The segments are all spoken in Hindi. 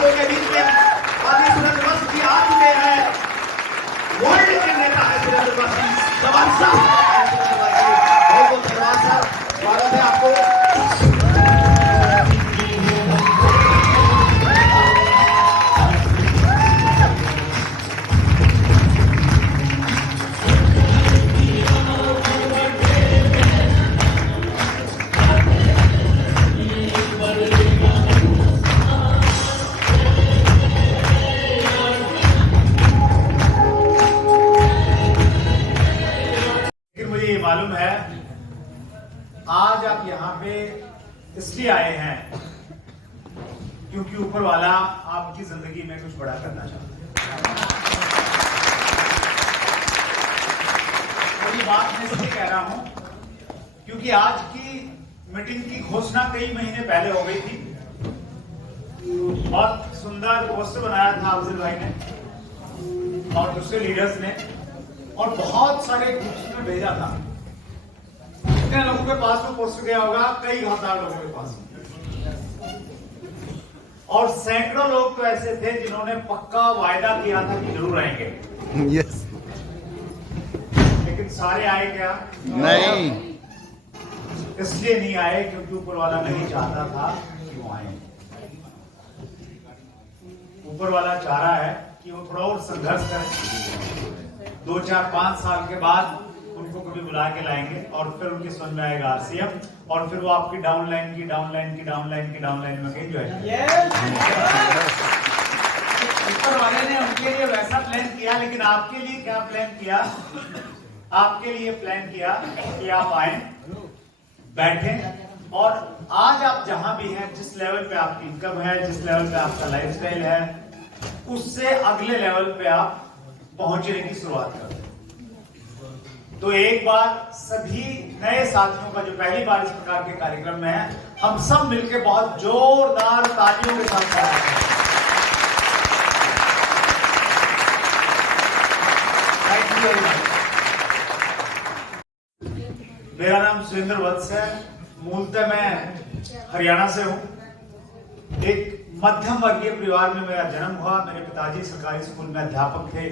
लोगों के बीच में आदि सुरेंद्र वंश जी आ चुके हैं। वर्ल्ड के नेता है सुरेंद्र वंश जी, जवान साहब बहुत बहुत धन्यवाद साहब, स्वागत है आपको। मालूम है आज आप यहाँ पे इसलिए आए हैं क्योंकि ऊपर वाला आपकी जिंदगी में कुछ बड़ा करना चाहता है। तो ये बात मैं इसलिए कह रहा हूं क्योंकि आज की मीटिंग की घोषणा कई महीने पहले हो गई थी। बहुत सुंदर पोस्टर बनाया था अफजल भाई ने और दूसरे लीडर्स ने और बहुत सारे ग्रुप्स में भेजा था। कितने लोगों के पास वो पोस्टर गया होगा? कई हजार लोगों के पास। और सैकड़ों लोग तो ऐसे थे जिन्होंने पक्का वायदा किया था कि जरूर आएंगे। यस। लेकिन सारे आए क्या? नहीं। इसलिए नहीं आए क्योंकि ऊपर वाला नहीं चाहता था कि वो आए। ऊपर वाला चाह रहा है कि वो थोड़ा और संघर्ष करें। 2, 4, 5 साल के बाद उनको कभी बुला के लाएंगे और फिर उनकी समझ में आएगा आरसीएम और फिर वो आपकी डाउनलाइन में कहीं जाएगी। ऊपर वाले ने उनके लिए वैसा प्लान किया, लेकिन आपके लिए क्या प्लान किया? आपके लिए प्लान किया कि आप आए, बैठें और आज आप जहां भी हैं, जिस लेवल पे आपकी इनकम है, जिस लेवल पे आपका लाइफस्टाइल है, उससे अगले लेवल पे आप पहुंचने की शुरुआत करते हैं। तो एक बार सभी नए साथियों का जो पहली बार इस प्रकार के कार्यक्रम में है, हम सब मिलकर बहुत जोरदार तालियों के साथ कराते हैं। Thank you very much. मेरा नाम सुरेंद्र वत्स है। मूलतः मैं हरियाणा से हूं। एक मध्यम वर्गीय परिवार में मेरा जन्म हुआ। मेरे पिताजी सरकारी स्कूल में अध्यापक थे,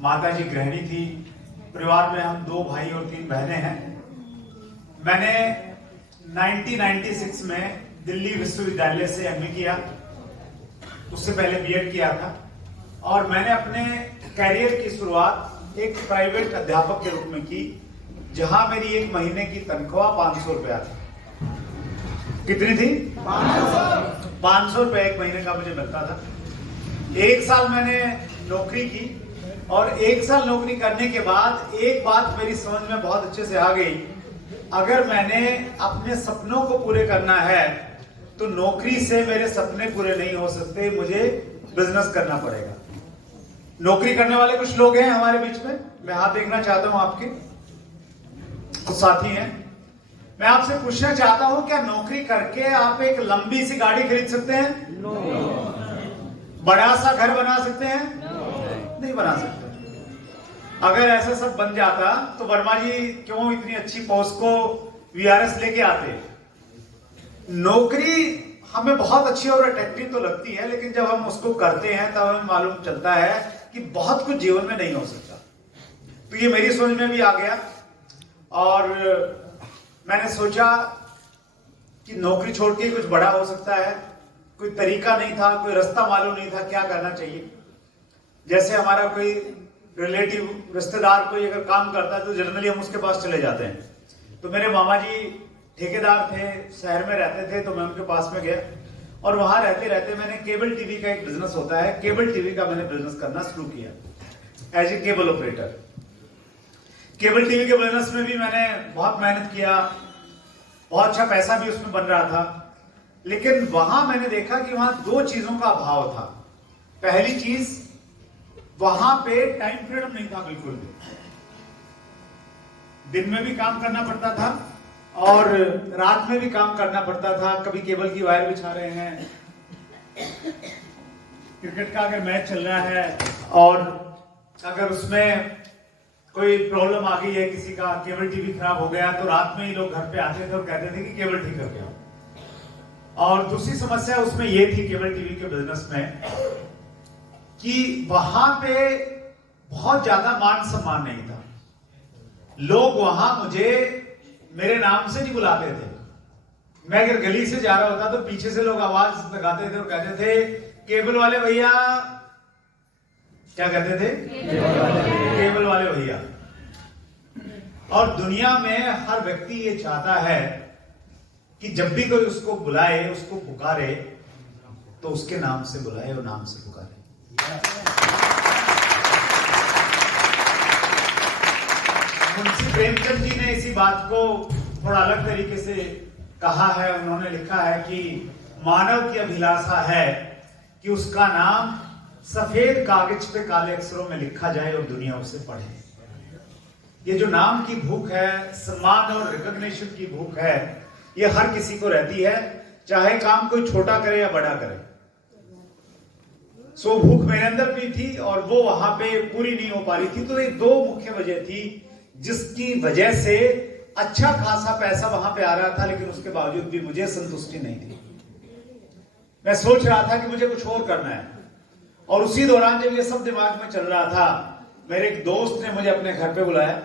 माताजी गृहिणी थी। परिवार में हम 2 भाई और 3 बहनें हैं। मैंने 1996 में दिल्ली विश्वविद्यालय से एमए किया, उससे पहले बीएड किया था और मैंने अपने कैरियर की शुरुआत एक प्राइवेट अध्यापक के रूप में की, जहां मेरी 1 महीने की तनख्वाह 500 रुपया थी। कितनी थी? 500 रुपया 1 महीने का मुझे मिलता था। 1 साल मैंने नौकरी की और 1 साल नौकरी करने के बाद एक बात मेरी समझ में बहुत अच्छे से आ गई। अगर मैंने अपने सपनों को पूरे करना है तो नौकरी से मेरे सपने पूरे नहीं हो सकते, मुझे बिजनेस करना पड़ेगा। नौकरी करने वाले कुछ लोग हैं हमारे बीच में, मैं हाथ देखना चाहता हूं आपके, कुछ साथी हैं। मैं आपसे पूछना चाहता हूं, क्या नौकरी करके आप एक लंबी सी गाड़ी खरीद सकते हैं? नो। बड़ा सा घर बना सकते हैं? नहीं बना सकते। अगर ऐसा सब बन जाता तो वर्मा जी क्यों इतनी अच्छी पोस्ट को वीआरएस लेके आते? नौकरी हमें बहुत अच्छी और अट्रैक्टिव तो लगती है, लेकिन जब हम उसको करते हैं तब हमें मालूम चलता है कि बहुत कुछ जीवन में नहीं हो सकता। तो ये मेरी समझ में भी आ गया और मैंने सोचा कि नौकरी छोड़ के कुछ बड़ा हो सकता है। कोई तरीका नहीं था, कोई रास्ता मालूम नहीं था क्या करना चाहिए। जैसे हमारा कोई रिलेटिव रिश्तेदार कोई अगर काम करता है तो जनरली हम उसके पास चले जाते हैं। तो मेरे मामा जी ठेकेदार थे, शहर में रहते थे, तो मैं उनके पास में गया और वहां रहते रहते मैंने केबल टीवी का एक बिजनेस होता है, केबल टीवी का मैंने बिजनेस करना शुरू किया as a cable operator. Cable TV के बिजनेस में भी मैंने बहुत मेहनत किया, बहुत अच्छा पैसा भी उसमें बन रहा था। लेकिन वहां मैंने देखा कि वहां 2 चीजों का अभाव था। पहली चीज, वहां पे टाइम फ्रीडम नहीं था बिल्कुल भी। दिन में भी काम करना पड़ता था और रात में भी काम करना पड़ता था। कभी केबल की वायर बिछा रहे हैं, क्रिकेट का अगर मैच चल रहा है और अगर उसमें कोई प्रॉब्लम आ गई है, किसी का केबल टीवी खराब हो गया, तो रात में ही लोग घर पे आते थे और कहते थे कि केबल ठीक करके आओ। और दूसरी समस्या उसमें ये थी केबल टीवी के बिजनेस में कि वहां पे बहुत ज्यादा मान सम्मान नहीं था। लोग वहां मुझे मेरे नाम से नहीं बुलाते थे। मैं अगर गली से जा रहा होता तो पीछे से लोग आवाज लगाते थे और कहते थे केबल वाले भैया। क्या कहते थे? केबल वाले भैया। और दुनिया में हर व्यक्ति ये चाहता है कि जब भी कोई उसको बुलाए, उसको पुकारे, तो उसके नाम से बुलाए और नाम से पुकारे। मुंशी प्रेमचंद जी ने इसी बात को थोड़ा अलग तरीके से कहा है। उन्होंने लिखा है कि मानव की अभिलाषा है कि उसका नाम सफेद कागज पे काले अक्षरों में लिखा जाए और दुनिया उसे पढ़े। ये जो नाम की भूख है, सम्मान और रिकॉग्निशन की भूख है, ये हर किसी को रहती है, चाहे काम कोई छोटा करे या बड़ा करे। सो भूख मेरे अंदर भी थी और वो वहां पे पूरी नहीं हो पा रही थी। तो ये दो मुख्य वजह थी जिसकी वजह से अच्छा खासा पैसा वहां पे आ रहा था, लेकिन उसके बावजूद भी मुझे संतुष्टि नहीं थी। मैं सोच रहा था कि मुझे कुछ और करना है। और उसी दौरान जब ये सब दिमाग में चल रहा था, मेरे एक दोस्त ने मुझे अपने घर पे बुलाया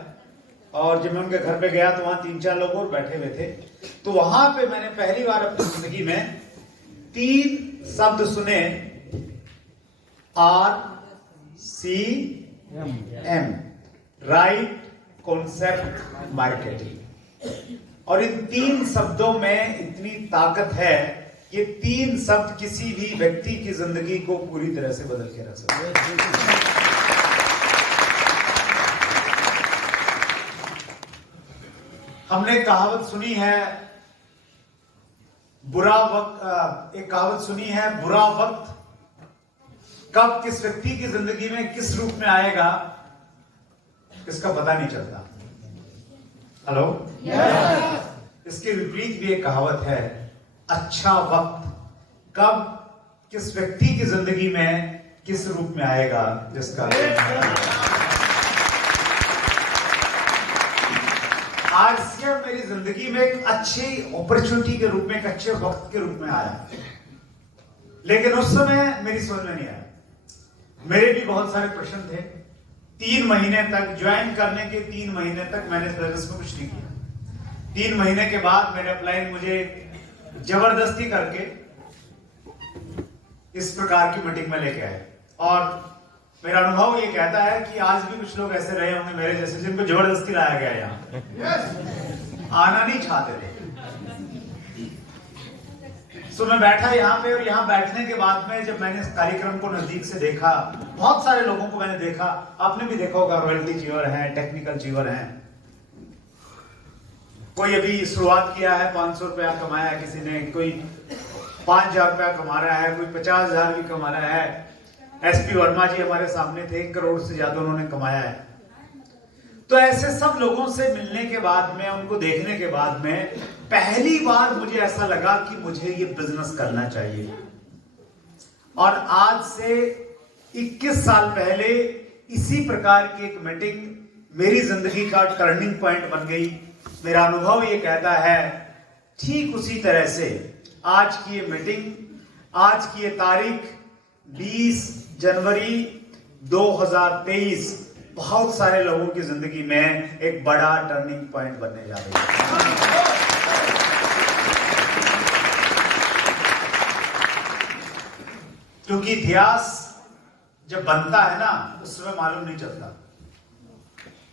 और जब मैं उनके घर पे गया तो वहां 3-4 लोग और बैठे हुए थे। तो वहां पे मैंने पहली बार अपनी जिंदगी में 3 शब्द सुने, RCM, राइट कॉन्सेप्ट मार्केटिंग। और इन 3 शब्दों में इतनी ताकत है, ये 3 शब्द किसी भी व्यक्ति की जिंदगी को पूरी तरह से बदल के रख सकते हैं। हमने कहावत सुनी है, एक कहावत सुनी है, बुरा वक्त कब किस व्यक्ति की जिंदगी में किस रूप में आएगा इसका पता नहीं चलता। हेलो, इसके विपरीत भी एक कहावत है, अच्छा वक्त कब किस व्यक्ति की जिंदगी में किस रूप में आएगा जिसका RCM मेरी जिंदगी में एक अच्छी अपॉर्चुनिटी के रूप में, एक अच्छे वक्त के रूप में आया। लेकिन उस समय मेरी समझ में नहीं आया। मेरे भी बहुत सारे प्रश्न थे। 3 महीने तक, ज्वाइन करने के 3 महीने तक मैंने इस बिजनेस में कुछ नहीं किया। 3 महीने के बाद मेरे अपलाइन मुझे जबरदस्ती करके इस प्रकार की मीटिंग में लेके आए। और मेरा अनुभव ये कहता है कि आज भी कुछ लोग ऐसे रहे होंगे मेरे जैसे, जिनको जबरदस्ती लाया गया यहाँ। आना नहीं चाहते थे। सो मैं बैठा यहाँ पे, और यहाँ बैठने के बाद में जब मैंने इस कार्यक्रम को नजदीक से देखा, बहुत सारे लोगों को मैंने देखा, आपने भी देखा होगा, रॉयल्टी चीवर हैं, टेक्निकल चीवर हैं। कोई अभी शुरुआत किया है, 500 रुपया कमाया है किसी ने, कोई 5,000 रुपया कमा रहा है, कोई 50,000 भी कमा रहा है। SP वर्मा जी हमारे सामने थे, 1 करोड़ से ज्यादा उन्होंने कमाया है। तो ऐसे सब लोगों से मिलने के बाद में, उनको देखने के बाद में पहली बार मुझे ऐसा लगा कि मुझे ये बिजनेस करना चाहिए। और आज से 21 साल पहले इसी प्रकार की एक मीटिंग मेरी जिंदगी का टर्निंग पॉइंट बन गई। मेरा अनुभव ये कहता है, ठीक उसी तरह से आज की ये मीटिंग, आज की ये तारीख 20 जनवरी 2023 बहुत सारे लोगों की जिंदगी में एक बड़ा टर्निंग पॉइंट बनने जा रही है। क्योंकि इतिहास जब बनता है ना, उस समय मालूम नहीं चलता,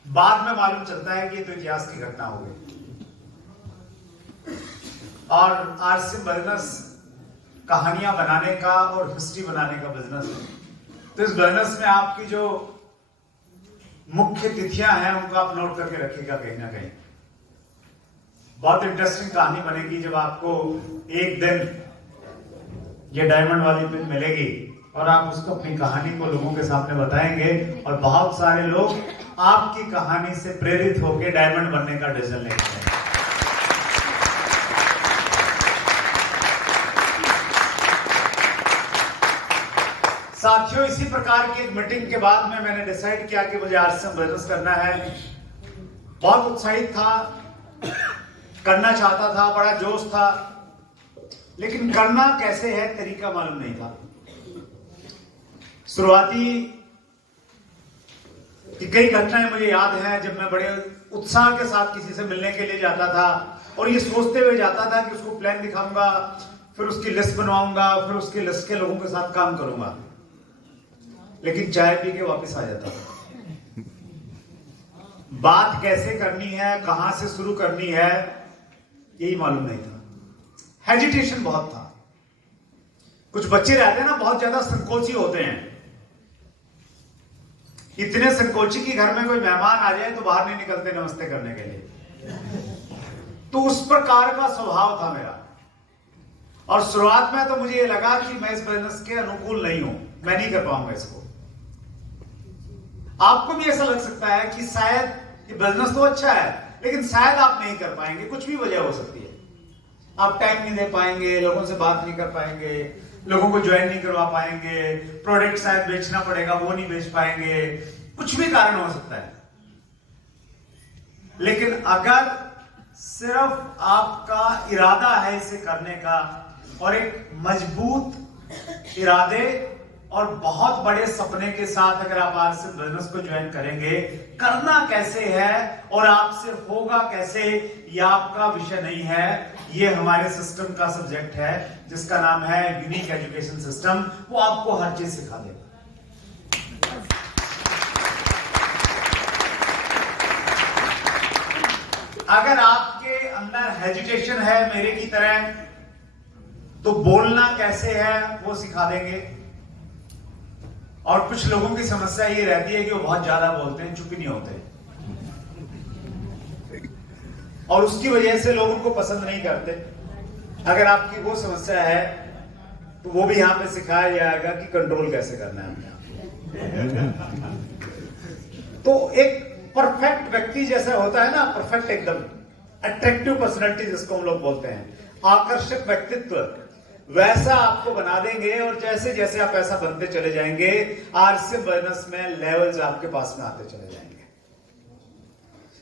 बाद में मालूम चलता है कि ये तो इतिहास की घटना हो गई। और RCM बिजनेस कहानियां बनाने का और हिस्ट्री बनाने का बिजनेस है। तो इस बिजनेस में आपकी जो मुख्य तिथियां हैं उनको आप नोट करके रखिएगा कहीं ना कहीं। बहुत इंटरेस्टिंग कहानी बनेगी जब आपको एक दिन ये डायमंड वाली पिन मिलेगी और आप उसको, अपनी कहानी को लोगों के सामने बताएंगे और बहुत सारे लोग आपकी कहानी से प्रेरित होकर डायमंड बनने का डिसीजन लेंगे। साथियों, इसी प्रकार की एक मीटिंग के बाद में मैंने डिसाइड किया कि मुझे RCM बिजनेस करना है। बहुत उत्साहित था, करना चाहता था, बड़ा जोश था। लेकिन करना कैसे है तरीका मालूम नहीं था। शुरुआती कि कई घटनाएं मुझे याद हैं जब मैं बड़े उत्साह के साथ किसी से मिलने के लिए जाता था और ये सोचते हुए जाता था कि उसको प्लान दिखाऊंगा, फिर उसकी लिस्ट बनवाऊंगा, फिर उसकी लिस्ट के लोगों के साथ काम करूंगा, लेकिन चाय पी के वापस आ जाता था। बात कैसे करनी है, कहां से शुरू करनी है, यही मालूम नहीं था। हेजिटेशन बहुत था। कुछ बच्चे रहते हैं ना, बहुत ज्यादा संकोची होते हैं। इतने संकोची कि घर में कोई मेहमान आ जाए तो बाहर नहीं निकलते नमस्ते करने के लिए। तो उस प्रकार का स्वभाव था मेरा। और शुरुआत में तो मुझे ये लगा कि मैं इस बिजनेस के अनुकूल नहीं हूं, मैं नहीं कर पाऊंगा इसको। आपको भी ऐसा लग सकता है कि शायद ये बिजनेस तो अच्छा है, लेकिन शायद आप नहीं कर पाएंगे। कुछ भी वजह हो सकती है। आप टाइम नहीं दे पाएंगे, लोगों से बात नहीं कर पाएंगे, लोगों को ज्वाइन नहीं करवा पाएंगे, प्रोडक्ट शायद बेचना पड़ेगा, वो नहीं बेच पाएंगे, कुछ भी कारण हो सकता है। लेकिन अगर सिर्फ आपका इरादा है इसे करने का और एक मजबूत इरादे और बहुत बड़े सपने के साथ अगर आप आज से बिजनेस को ज्वाइन करेंगे, करना कैसे है और आपसे होगा कैसे, ये आपका विषय नहीं है। ये हमारे सिस्टम का सब्जेक्ट है जिसका नाम है यूनिक एजुकेशन सिस्टम। वो आपको हर चीज सिखा देगा। अगर आपके अंदर हेजिटेशन है मेरे की तरह, तो बोलना कैसे है वो सिखा देंगे। और कुछ लोगों की समस्या ये रहती है कि वो बहुत ज्यादा बोलते हैं, चुप ही नहीं होते, और उसकी वजह से लोग उनको पसंद नहीं करते। अगर आपकी वो समस्या है तो वो भी यहां पे सिखाया जाएगा कि कंट्रोल कैसे करना है अपने आप। तो एक परफेक्ट व्यक्ति जैसा होता है ना, परफेक्ट एकदम अट्रैक्टिव पर्सनैलिटी जिसको हम लोग बोलते हैं, आकर्षक व्यक्तित्व, वैसा आपको बना देंगे। और जैसे जैसे आप ऐसा बनते चले जाएंगे, आरसीएम बिजनेस में लेवल्स आपके पास में आते चले जाएंगे।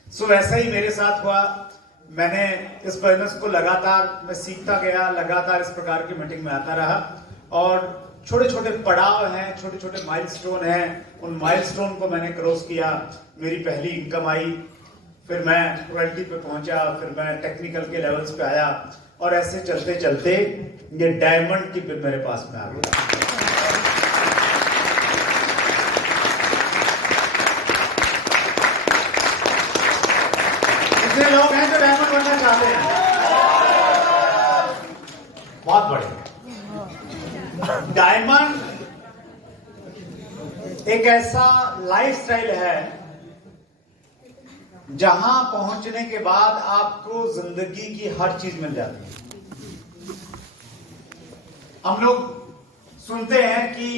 सो वैसा ही मेरे साथ हुआ। मैंने इस बिजनेस को लगातार मैं सीखता गया, लगातार इस प्रकार की मीटिंग में आता रहा, और छोटे छोटे पड़ाव हैं, छोटे छोटे माइलस्टोन हैं, उन माइलस्टोन को मैंने क्रॉस किया। मेरी पहली इनकम आई, फिर मैं रॉयल्टी पे पहुंचा, फिर मैं टेक्निकल के लेवल्स पे आया, और ऐसे चलते चलते ये डायमंड की पिन मेरे पास में आ गया। कितने लोग हैं जो डायमंड बनना चाहते हैं? बहुत बड़े। डायमंड एक ऐसा लाइफस्टाइल है जहां पहुंचने के बाद आपको जिंदगी की हर चीज मिल जाती है। हम लोग सुनते हैं कि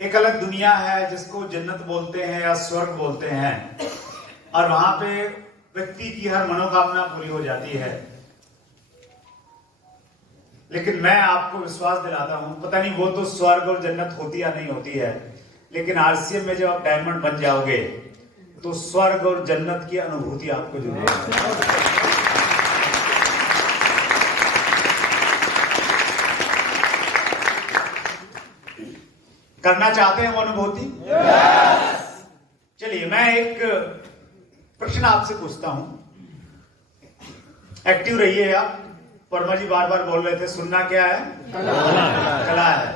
एक अलग दुनिया है जिसको जन्नत बोलते हैं या स्वर्ग बोलते हैं, और वहां पे व्यक्ति की हर मनोकामना पूरी हो जाती है। लेकिन मैं आपको विश्वास दिलाता हूं, पता नहीं वो तो स्वर्ग और जन्नत होती या नहीं होती है, लेकिन आरसीएम में जब आप डायमंड बन जाओगे तो स्वर्ग और जन्नत की अनुभूति आपको जरूर होगी। करना चाहते हैं वो अनुभूति? चलिए मैं एक प्रश्न आपसे पूछता हूं, एक्टिव रहिए आप। वर्मा जी बार बार बोल रहे थे, सुनना क्या है? कला है।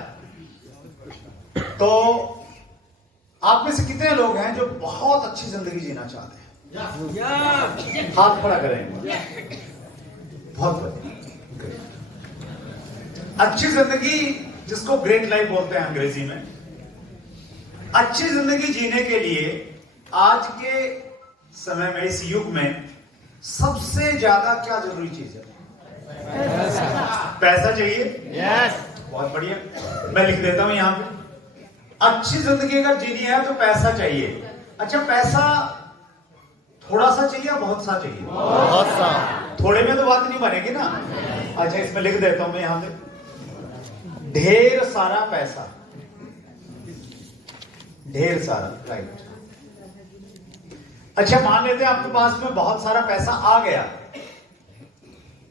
तो आप में से कितने लोग हैं जो बहुत अच्छी जिंदगी जीना चाहते हैं? हाथ खड़ा करें। बहुत बढ़िया। अच्छी जिंदगी जिसको ग्रेट लाइफ बोलते हैं अंग्रेजी में। अच्छी जिंदगी जीने के लिए आज के समय में, इस युग में, सबसे ज्यादा क्या जरूरी चीज है? पैसा चाहिए। यस, बहुत बढ़िया। मैं लिख देता हूं यहां पे, अच्छी जिंदगी अगर जीनी है तो पैसा चाहिए। अच्छा, पैसा थोड़ा सा चाहिए या बहुत सा चाहिए? बहुत सा। थोड़े में तो बात नहीं बनेगी ना। अच्छा, इसमें लिख देता हूं मैं यहां पे, ढेर सारा पैसा। ढेर सारा, राइट। अच्छा, मान लेते हैं आपके पास में बहुत सारा पैसा आ गया,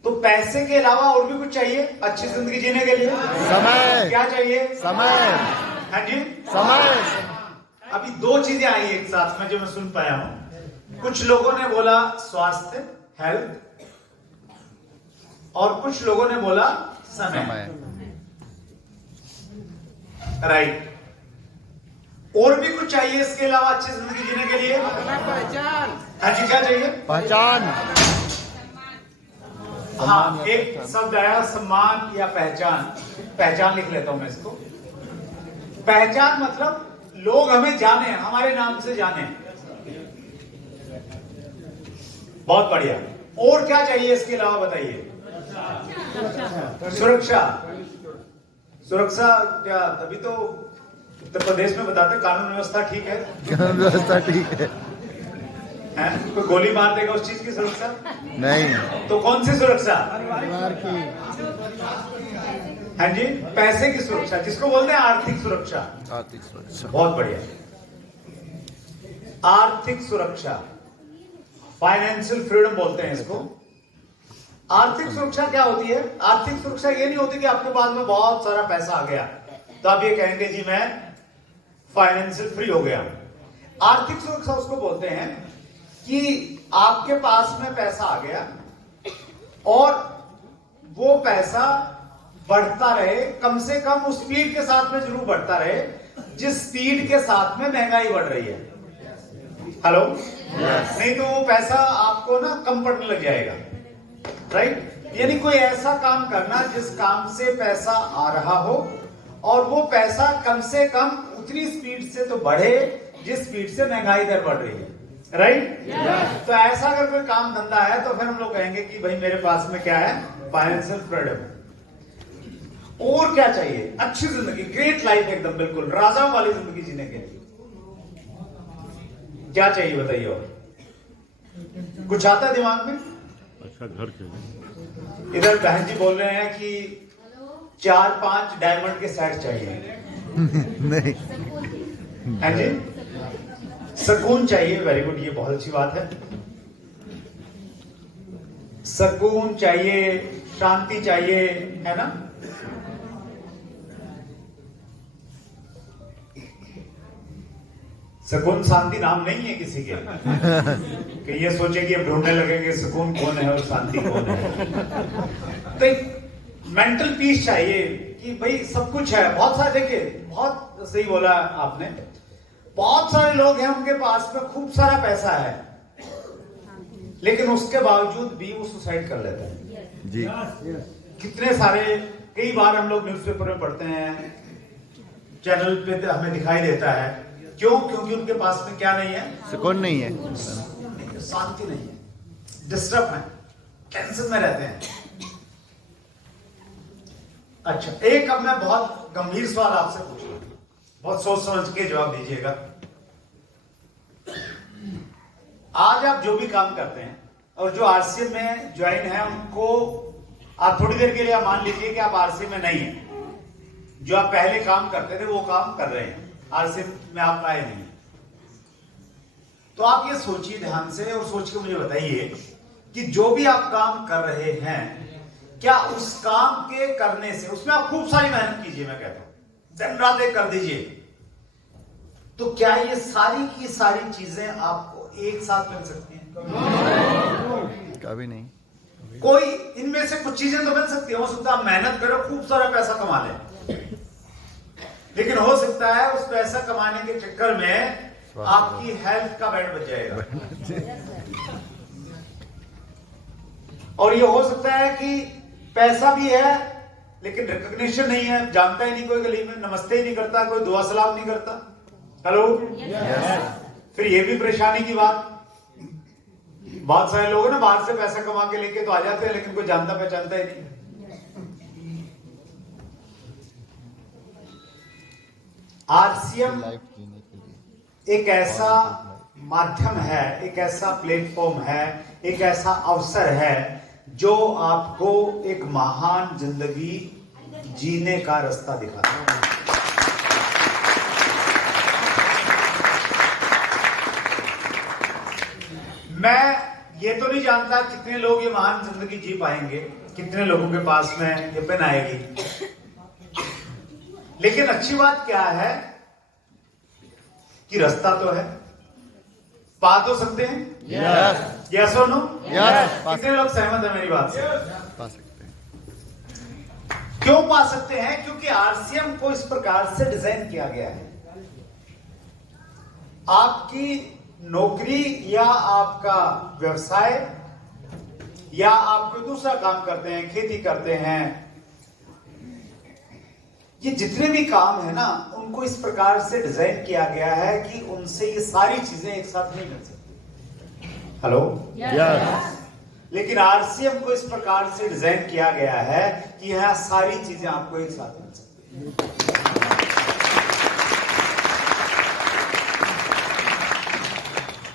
तो पैसे के अलावा और भी कुछ चाहिए अच्छी जिंदगी जीने के लिए? समय। क्या चाहिए? समय। हाँ जी, समय। अभी दो चीजें आई एक साथ में जो मैं सुन पाया हूं। कुछ लोगों ने बोला स्वास्थ्य, हेल्थ, और कुछ लोगों ने बोला समय। राइट। और भी कुछ चाहिए इसके अलावा अच्छी जिंदगी जीने के लिए? पहचान। हाँ जी, क्या चाहिए? पहचान। हाँ, एक शब्द आया सम्मान या पहचान। पहचान लिख लेता हूं मैं इसको। पहचान मतलब लोग हमें जाने, हमारे नाम से जाने। बहुत बढ़िया। और क्या चाहिए इसके अलावा बताइए? सुरक्षा। सुरक्षा क्या? तभी तो उत्तर प्रदेश में बताते कानून व्यवस्था ठीक है। कानून व्यवस्था ठीक है। हैं? कोई गोली मार देगा उस चीज की सुरक्षा नहीं। तो कौन सी सुरक्षा? परिवार की। हाँ जी, पैसे की सुरक्षा, जिसको बोलते हैं आर्थिक सुरक्षा। आर्थिक सुरक्षा। बहुत बढ़िया। आर्थिक सुरक्षा, फाइनेंशियल फ्रीडम बोलते हैं इसको। आर्थिक सुरक्षा क्या होती है? आर्थिक सुरक्षा ये नहीं होती कि आपके पास में बहुत सारा पैसा आ गया तो आप ये कहेंगे जी मैं फाइनेंशियल फ्री हो गया। आर्थिक सुरक्षा उसको बोलते हैं कि आपके पास में पैसा आ गया और वो पैसा बढ़ता रहे, कम से कम उस स्पीड के साथ में जरूर बढ़ता रहे जिस स्पीड के साथ में महंगाई बढ़ रही है। हेलो? नहीं तो वो पैसा आपको ना कम पड़ने लग जाएगा। राइट? यानी कोई ऐसा काम करना जिस काम से पैसा आ रहा हो और वो पैसा कम से कम उतनी स्पीड से तो बढ़े जिस स्पीड से महंगाई दर बढ़ रही है। राइट? तो ऐसा अगर कोई काम धंधा है तो फिर हम लोग कहेंगे कि भाई मेरे पास में क्या है? Financial freedom. और क्या चाहिए? अच्छी जिंदगी, ग्रेट लाइफ, एकदम बिल्कुल राजाओं वाली जिंदगी जीने के लिए क्या चाहिए बताइए? और कुछ आता है दिमाग में? अच्छा, घर चाहिए। इधर बहन जी बोल रहे हैं कि 4-5 डायमंड के सेट चाहिए। नहीं। हाँ जी, सुकून चाहिए। वेरी गुड, ये बहुत अच्छी बात है। सुकून चाहिए, शांति चाहिए, है ना? सुकून शांति नाम नहीं है किसी के कि ये सोचे कि अब ढूंढने लगेंगे सुकून कौन है और शांति कौन है। तो एक मेंटल पीस चाहिए कि भाई सब कुछ है, बहुत सारे, देखिए बहुत सही बोला आपने, बहुत सारे लोग हैं उनके पास में खूब सारा पैसा है लेकिन उसके बावजूद भी वो सुसाइड कर लेते हैं। जी। कितने सारे, कई बार हम लोग न्यूज़पेपर में पढ़ते हैं, चैनल पे हमें दिखाई देता है। क्यों? क्योंकि उनके पास में क्या नहीं है? सुकून नहीं है, शांति नहीं है, डिस्टर्ब है, टेंशन में रहते हैं। अच्छा, एक अब मैं बहुत गंभीर सवाल आपसे पूछ रहा हूं, बहुत सोच समझ के जवाब दीजिएगा। आज आप जो भी काम करते हैं और जो आरसीएम में ज्वाइन है उनको आप थोड़ी देर के लिए आप मान लीजिए कि आप आरसीएम में नहीं है। जो आप पहले काम करते थे वो काम कर रहे हैं, आरसीएम में आप आए नहीं। तो आप ये सोचिए ध्यान से और सोच के मुझे बताइए कि जो भी आप काम कर रहे हैं, क्या उस काम के करने से, उसमें आप खूब सारी मेहनत कीजिए, मैं कहता हूं दिन रात एक कर दीजिए, तो क्या ये सारी की सारी चीजें आपको एक साथ मिल सकती हैं? कभी नहीं। कोई इनमें से कुछ चीजें तो मिल सकती है। हो सकता है आप मेहनत करो, खूब सारा पैसा कमा लें, लेकिन हो सकता है उस पैसा कमाने के चक्कर में आपकी हेल्थ का बैंड बच जाएगा। और ये हो सकता है कि पैसा भी है लेकिन रिकॉग्निशन नहीं है, जानता ही नहीं कोई, गली में नमस्ते ही नहीं करता, कोई दुआ सलाम नहीं करता। हेलो? फिर ये भी परेशानी की बात। बहुत सारे लोग ना बाहर से पैसा कमा के लेके तो आ जाते हैं लेकिन कोई जानता पहचानता ही नहीं। आरसीएम एक ऐसा माध्यम है, एक ऐसा प्लेटफॉर्म है, एक ऐसा अवसर है जो आपको एक महान जिंदगी जीने का रास्ता दिखाता है। मैं ये तो नहीं जानता कितने लोग ये महान जिंदगी जी पाएंगे, कितने लोगों के पास में ये पेन आएगी। लेकिन अच्छी बात क्या है कि रास्ता तो है, पा तो सकते हैं। यस और नो? कितने लोग सहमत है मेरी बात से? पा सकते हैं। क्यों पा सकते हैं? क्योंकि आरसीएम को इस प्रकार से डिजाइन किया गया है, आपकी नौकरी या आपका व्यवसाय या आप कोई दूसरा काम करते हैं, खेती करते हैं, ये जितने भी काम है ना, उनको इस प्रकार से डिजाइन किया गया है कि उनसे ये सारी चीजें एक साथ नहीं मिल सकती। हेलो? लेकिन आरसीएम को इस प्रकार से डिजाइन किया गया है कि यहां सारी चीजें आपको एक साथ मिल सकती हैं।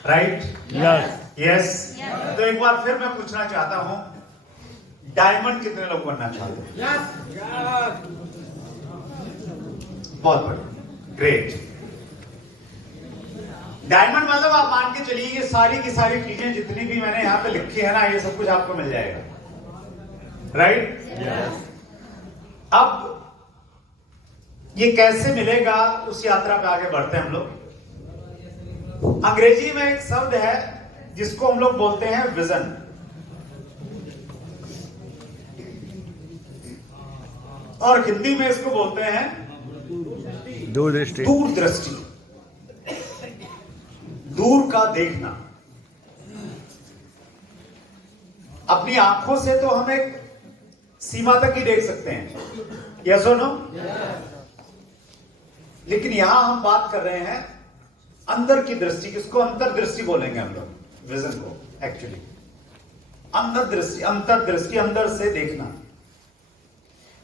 राइट? यस। तो एक बार फिर मैं पूछना चाहता हूं, डायमंड कितने लोग बनना चाहते हैं? बहुत बढ़िया, ग्रेट। डायमंड मतलब आप मान के चलिए ये सारी की सारी चीजें जितनी भी मैंने यहां पे लिखी है ना, ये सब कुछ आपको मिल जाएगा। राइट? अब ये कैसे मिलेगा, उस यात्रा पे आगे बढ़ते हैं हम लोग। अंग्रेजी में एक शब्द है जिसको हम लोग बोलते हैं विजन, और हिंदी में इसको बोलते हैं दूरदृष्टि। दूरदृष्टि, दूर का देखना। अपनी आंखों से तो हम एक सीमा तक ही देख सकते हैं, यस और नो? लेकिन यहां हम बात कर रहे हैं अंदर की दृष्टि, किसको अंतर्दृष्टि बोलेंगे हम लोग, विजन को। एक्चुअली अंतर्दृष्टि, अंतर्दृष्टि, अंदर से देखना।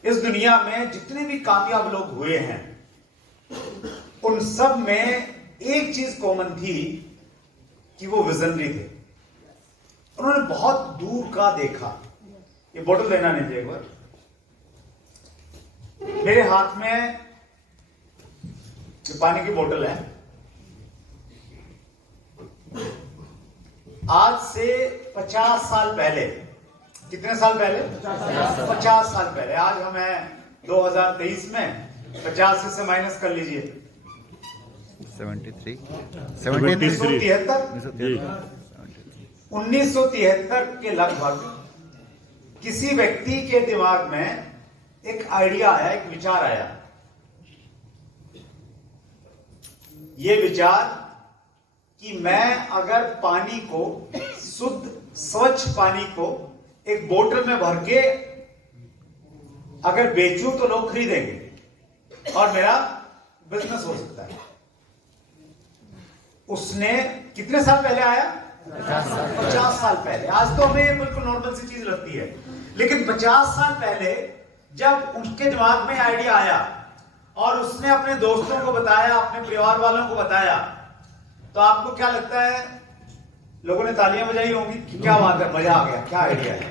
इस दुनिया में जितने भी कामयाब लोग हुए हैं, उन सब में एक चीज कॉमन थी कि वो विजनरी थे। उन्होंने बहुत दूर का देखा। ये बोतल देना नहीं चाहिए एक बार। मेरे हाथ में ये पानी की बोतल है। आज से 50 साल पहले, कितने साल पहले? 50 साल पहले। आज हम हैं 2023 में, 50 से माइनस कर लीजिए, 73 1973 के लगभग किसी व्यक्ति के दिमाग में एक आइडिया आया, एक विचार आया। ये विचार कि मैं अगर पानी को, शुद्ध स्वच्छ पानी को एक बोतल में भर के अगर बेचूं तो लोग खरीदेंगे और मेरा बिजनेस हो सकता है। उसने कितने साल पहले आया? 50 साल पहले। आज तो हमें बिल्कुल नॉर्मल सी चीज लगती है, लेकिन 50 साल पहले जब उनके दिमाग में आइडिया आया और उसने अपने दोस्तों को बताया, अपने परिवार वालों को बताया, तो आपको क्या लगता है? लोगों ने तालियां बजाई होंगी कि क्या बात है, मजा आ गया, क्या आइडिया है।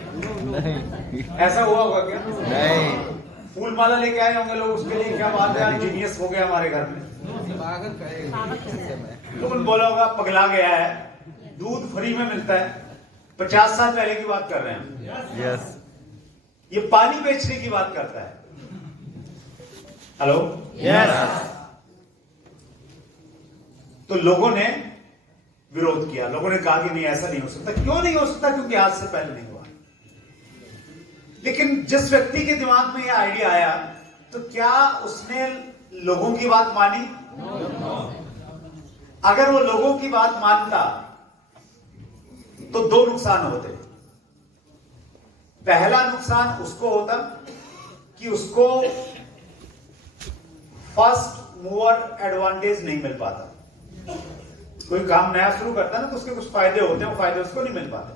नहीं, ऐसा हुआ होगा क्या? नहीं। फूल माला लेके आए होंगे लोग उसके लिए, क्या बात है, जीनियस हो गया हमारे घर में। लोगों बोला होगा पगला गया है, दूध फ्री में मिलता है। 50 साल पहले की बात कर रहे हैं। यस। ये पानी बेचने की बात करता है। हेलो? यस। तो लोगों ने विरोध किया, लोगों ने कहा कि नहीं, ऐसा नहीं हो सकता। क्यों नहीं हो सकता? क्योंकि आज से पहले नहीं हुआ। लेकिन जिस व्यक्ति के दिमाग में यह आइडिया आया, तो क्या उसने लोगों की बात मानी? अगर वो लोगों की बात मानता तो दो नुकसान होते। पहला नुकसान उसको होता कि उसको फर्स्ट मूवर एडवांटेज नहीं मिल पाता। कोई काम नया शुरू करता है ना, तो उसके कुछ फायदे होते हैं, वो फायदे उसको नहीं मिल पाते।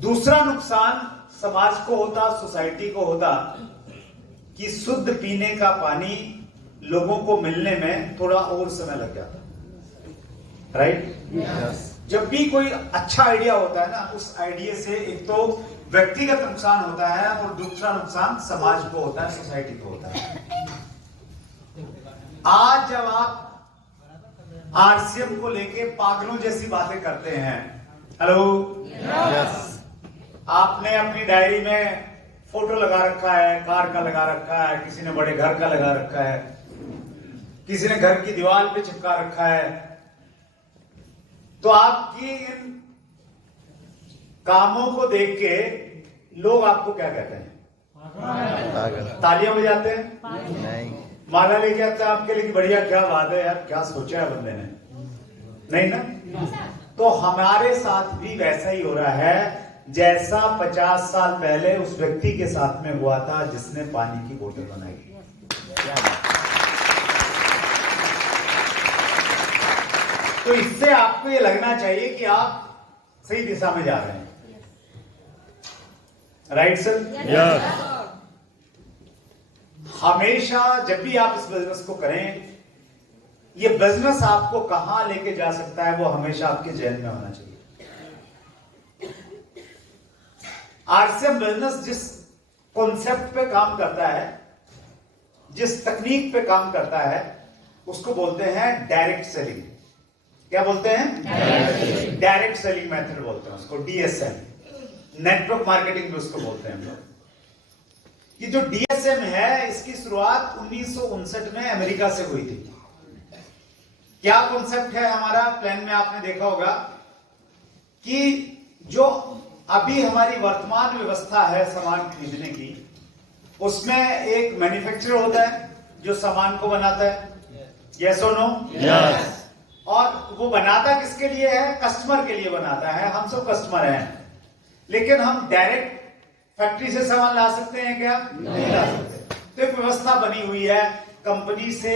दूसरा नुकसान समाज को होता, सोसाइटी को होता कि शुद्ध पीने का पानी लोगों को मिलने में थोड़ा और समय लग जाता। राइट? यस। जब भी कोई अच्छा आइडिया होता है ना, उस आइडिया से एक तो व्यक्तिगत नुकसान होता है और दूसरा नुकसान समाज को होता है, सोसाइटी को होता है। आज जब आप आरसीएम को लेके पागलों जैसी बातें करते हैं। हेलो, यस, आपने अपनी डायरी में फोटो लगा रखा है, कार का लगा रखा है, किसी ने बड़े घर का लगा रखा है, किसी ने घर की दीवार पे चिपका रखा है। तो आपकी इन कामों को देख के लोग आपको क्या कहते हैं? पागल तालियां बजाते हैं, नहीं, माला लेके आते हैं आपके लिए कि बढ़िया, क्या बात है यार, क्या सोचा है बंदे ने, नहीं ना? तो हमारे साथ भी वैसा ही हो रहा है जैसा 50 साल पहले उस व्यक्ति के साथ में हुआ था जिसने पानी की बोतल बनाई। तो इससे आपको ये लगना चाहिए कि आप सही दिशा में जा रहे हैं। Right sir? यस, हमेशा जब भी आप इस बिजनेस को करें, ये बिजनेस आपको कहां लेके जा सकता है वो हमेशा आपके जहन में होना चाहिए। आरसीएम बिजनेस जिस कॉन्सेप्ट पे काम करता है, जिस तकनीक पे काम करता है, उसको बोलते हैं डायरेक्ट सेलिंग। क्या बोलते हैं? डायरेक्ट सेलिंग मेथड बोलते हैं उसको, डीएसएम। नेटवर्क मार्केटिंग भी उसको बोलते हैं हम लोग। ये जो डीएसएम है, इसकी शुरुआत 1959 में अमेरिका से हुई थी। क्या कॉन्सेप्ट है हमारा? प्लान में आपने देखा होगा कि जो अभी हमारी वर्तमान व्यवस्था है सामान खरीदने की, उसमें एक मैन्युफैक्चरर होता है जो सामान को बनाता है। यस और नो? यस, और वो बनाता किसके लिए है? कस्टमर के लिए बनाता है। हम सब कस्टमर हैं, लेकिन हम डायरेक्ट फैक्ट्री से सामान ला सकते हैं क्या? नहीं ला सकते। तो एक व्यवस्था बनी हुई है, कंपनी से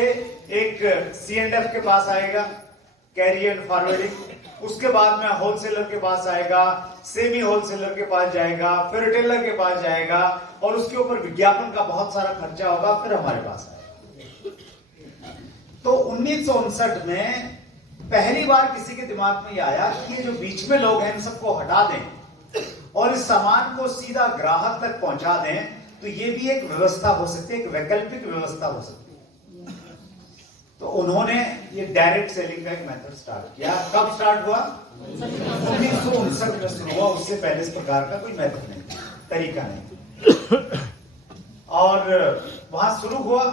एक C&F के पास आएगा, कैरी एंड फॉरवर्डिंग, उसके बाद में होलसेलर के पास आएगा, सेमी होलसेलर के पास जाएगा, फिर रिटेलर के पास जाएगा, और उसके ऊपर विज्ञापन का बहुत सारा खर्चा होगा, फिर हमारे पास आएगा। तो 1959 में पहली बार किसी के दिमाग में ये आया कि ये जो बीच में लोग हैं इन सबको हटा दें और इस सामान को सीधा ग्राहक तक पहुंचा दें, तो ये भी एक व्यवस्था हो सकती है, एक वैकल्पिक व्यवस्था हो सकती है। तो उन्होंने ये डायरेक्ट सेलिंग का एक मेथड स्टार्ट किया। कब स्टार्ट हुआ? 1959 में शुरू हुआ। उससे पहले इस प्रकार का कोई मेथड नहीं, तरीका नहीं। और वहां शुरू हुआ,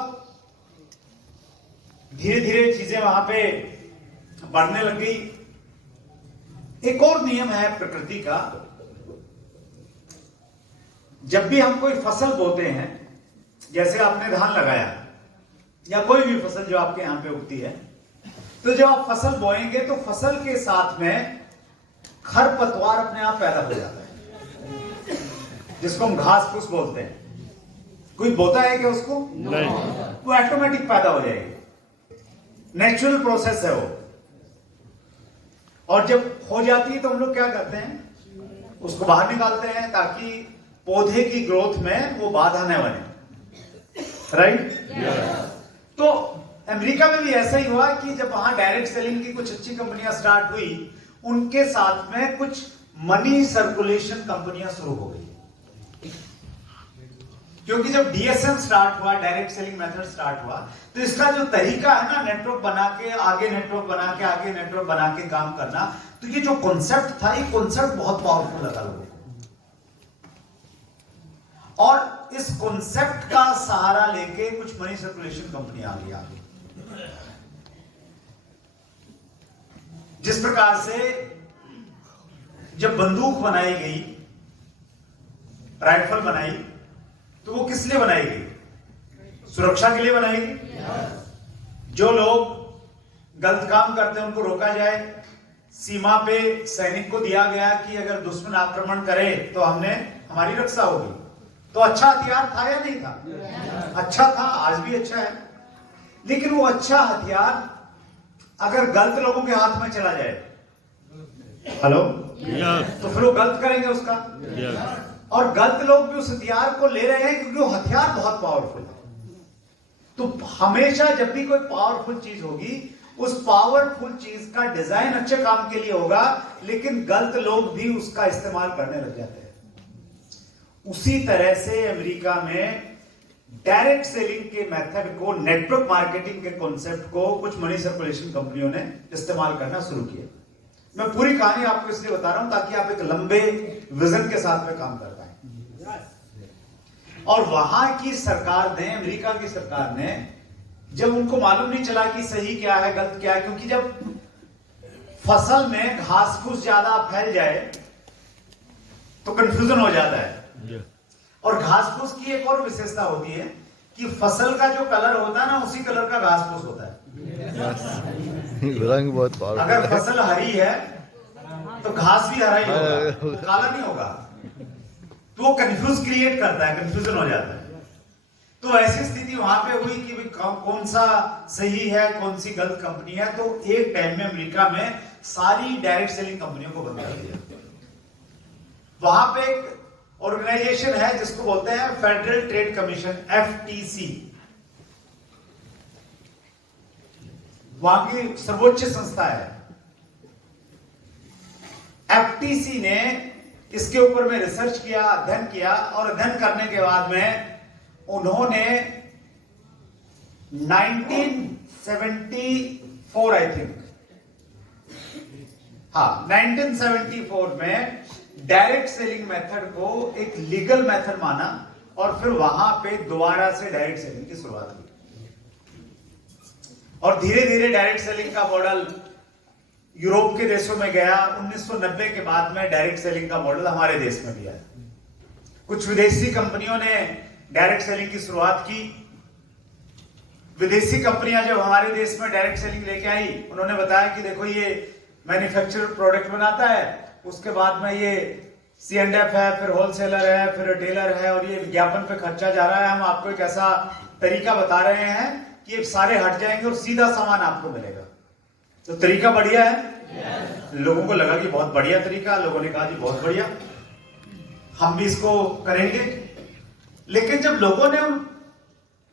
धीरे धीरे चीजें वहां पे बढ़ने लग गई। एक और नियम है प्रकृति का, जब भी हम कोई फसल बोते हैं, जैसे आपने धान लगाया या कोई भी फसल जो आपके यहां पे उगती है, तो जब आप फसल बोएंगे तो फसल के साथ में खरपतवार अपने आप पैदा हो जाता है, जिसको हम घास फूस बोलते हैं। कोई बोता है क्या उसको? नहीं, वो ऑटोमेटिक पैदा हो जाएगी, नेचुरल प्रोसेस है वो। और जब हो जाती है तो हम लोग क्या करते हैं? उसको बाहर निकालते हैं ताकि पौधे की ग्रोथ में वो बाधा न बने। राइट? तो अमेरिका में भी ऐसा ही हुआ कि जब वहां डायरेक्ट सेलिंग की कुछ अच्छी कंपनियां स्टार्ट हुई, उनके साथ में कुछ मनी सर्कुलेशन कंपनियां शुरू हो गई। क्योंकि जब डीएसएम स्टार्ट हुआ, डायरेक्ट सेलिंग मेथड स्टार्ट हुआ, तो इसका जो तरीका है ना, नेटवर्क बना के आगे नेटवर्क बना के आगे नेटवर्क बना के काम करना, तो ये जो कॉन्सेप्ट था, ये कॉन्सेप्ट बहुत पावरफुल लगा लोगों को। और इस कॉन्सेप्ट का सहारा लेके कुछ मनी सर्कुलेशन कंपनी आ गई आगे। जिस प्रकार से जब बंदूक बनाई गई, राइफल बनाई, तो वो किस लिए बनाई गई? सुरक्षा के लिए बनाई गई। जो लोग गलत काम करते हैं उनको रोका जाए। सीमा पे सैनिक को दिया गया कि अगर दुश्मन आक्रमण करे तो हमारी रक्षा होगी। तो अच्छा हथियार था या नहीं था? अच्छा था, आज भी अच्छा है। लेकिन वो अच्छा हथियार अगर गलत लोगों के हाथ में चला जाए, हेलो, यस, तो फिर वो गलत करेंगे उसका। यस, और गलत लोग भी उस हथियार को ले रहे हैं क्योंकि वो हथियार बहुत पावरफुल है। तो हमेशा जब भी कोई पावरफुल चीज होगी, उस पावरफुल चीज का डिजाइन अच्छे काम के लिए होगा, लेकिन गलत लोग भी उसका इस्तेमाल करने लग जाते हैं। उसी तरह से अमेरिका में डायरेक्ट सेलिंग के मेथड को, नेटवर्क मार्केटिंग के कॉन्सेप्ट को कुछ मनी सर्कुलेशन कंपनियों ने इस्तेमाल करना शुरू किया। मैं पूरी कहानी आपको इसलिए बता रहा हूं ताकि आप एक लंबे विजन के साथ में काम कर पाए। और वहां की सरकार ने, अमेरिका की सरकार ने, जब उनको मालूम नहीं चला कि सही क्या है गलत क्या है, क्योंकि जब फसल में घास फूस ज्यादा फैल जाए तो कंफ्यूजन हो जाता है। और घास फूस की एक और विशेषता होती है कि फसल का जो कलर होता है ना, उसी कलर का घास फूस होता है। रंग बहुत पावरफुल अगर है। फसल हरी है तो घास भी हरा ही होगा, वो काला नहीं होगा। तो वो कंफ्यूज क्रिएट करता है, कंफ्यूजन हो जाता है। तो ऐसी स्थिति वहां पे हुई कि कौन सा सही है, कौन सी गलत कंपनी है। तो एक टाइम में अमेरिका में सारी डायरेक्ट सेलिंग कंपनियों को बंद कर दिया। वहां पे एक ऑर्गेनाइजेशन है जिसको बोलते हैं फेडरल ट्रेड कमीशन, FTC, वहां की सर्वोच्च संस्था है। FTC ने इसके ऊपर में रिसर्च किया, अध्ययन किया, और अध्ययन करने के बाद में उन्होंने 1974 आई थिंक, हाँ 1974 में डायरेक्ट सेलिंग मेथड को एक लीगल मेथड माना और फिर वहां पे दोबारा से डायरेक्ट सेलिंग की शुरुआत हुई। और धीरे धीरे डायरेक्ट सेलिंग का मॉडल यूरोप के देशों में गया। 1990 के बाद में डायरेक्ट सेलिंग का मॉडल हमारे देश में भी आया। कुछ विदेशी कंपनियों ने डायरेक्ट सेलिंग की शुरुआत की। विदेशी कंपनियां जब हमारे देश में डायरेक्ट सेलिंग लेके आई, उन्होंने बताया कि देखो ये मैन्युफैक्चर प्रोडक्ट बनाता है, उसके बाद में ये C&F है, फिर होलसेलर है, फिर रिटेलर है, और ये विज्ञापन पे खर्चा जा रहा है। हम आपको एक ऐसा तरीका बता रहे हैं कि ये सारे हट जाएंगे और सीधा सामान आपको मिलेगा। तो तरीका बढ़िया है। लोगों को लगा कि बहुत बढ़िया तरीका, लोगों ने कहा जी बहुत बढ़िया, हम भी इसको करेंगे। लेकिन जब लोगों ने उन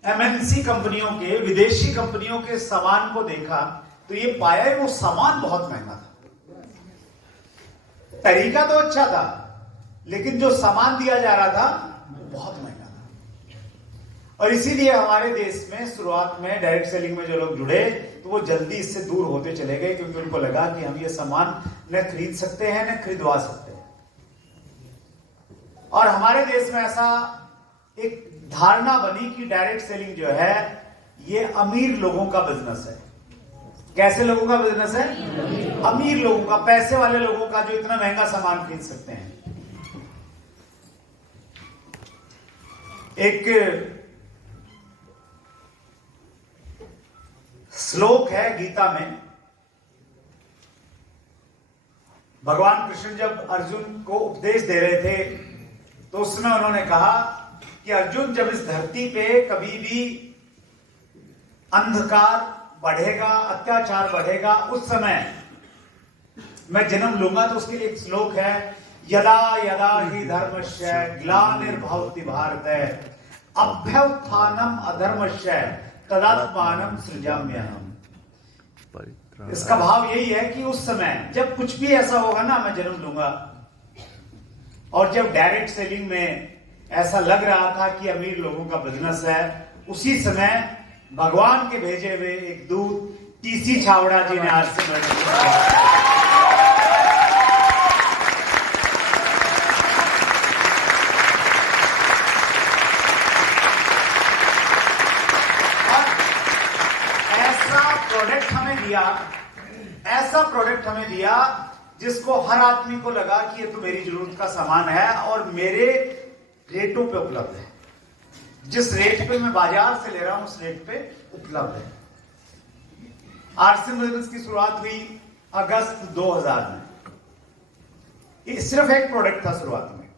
MNC कंपनियों के, विदेशी कंपनियों के सामान को देखा तो ये पाया वो सामान बहुत महंगा था। तरीका तो अच्छा था, लेकिन जो सामान दिया जा रहा था बहुत महंगा था। और इसीलिए हमारे देश में शुरुआत में डायरेक्ट सेलिंग में जो लोग जुड़े तो वो जल्दी इससे दूर होते चले गए, क्योंकि उनको लगा कि हम ये सामान न खरीद सकते हैं न खरीदवा सकते हैं। और हमारे देश में ऐसा एक धारणा बनी कि डायरेक्ट सेलिंग जो है ये अमीर लोगों का बिजनेस है। कैसे लोगों का बिजनेस है? अमीर लोगों का, पैसे वाले लोगों का, जो इतना महंगा सामान खरीद सकते हैं। एक श्लोक है गीता में, भगवान कृष्ण जब अर्जुन को उपदेश दे रहे थे तो उसमें उन्होंने कहा कि अर्जुन, जब इस धरती पे कभी भी अंधकार बढ़ेगा, अत्याचार बढ़ेगा, उस समय मैं जन्म लूंगा। तो उसके लिए एक श्लोक है, यदा यदा हि धर्मस्य ग्लानिर्भवति भारत अभ्युत्थानम अधर्मस्य तदात्मानं सृजाम्यहम्। इसका भाव यही है कि उस समय जब कुछ भी ऐसा होगा ना, मैं जन्म लूंगा। और जब डायरेक्ट सेलिंग में ऐसा लग रहा था कि अमीर लोगों का बिजनेस है, उसी समय भगवान के भेजे हुए एक दूत TC छावड़ा जी ने आज से ऐसा प्रोडक्ट हमें दिया जिसको हर आदमी को लगा कि ये तो मेरी जरूरत का सामान है और मेरे रेटों पे उपलब्ध है। जिस रेट पे मैं बाजार से ले रहा हूं उस रेट पे उपलब्ध है। RCM बिजनेस की शुरुआत हुई अगस्त 2000 में। ये सिर्फ एक प्रोडक्ट था शुरुआत में,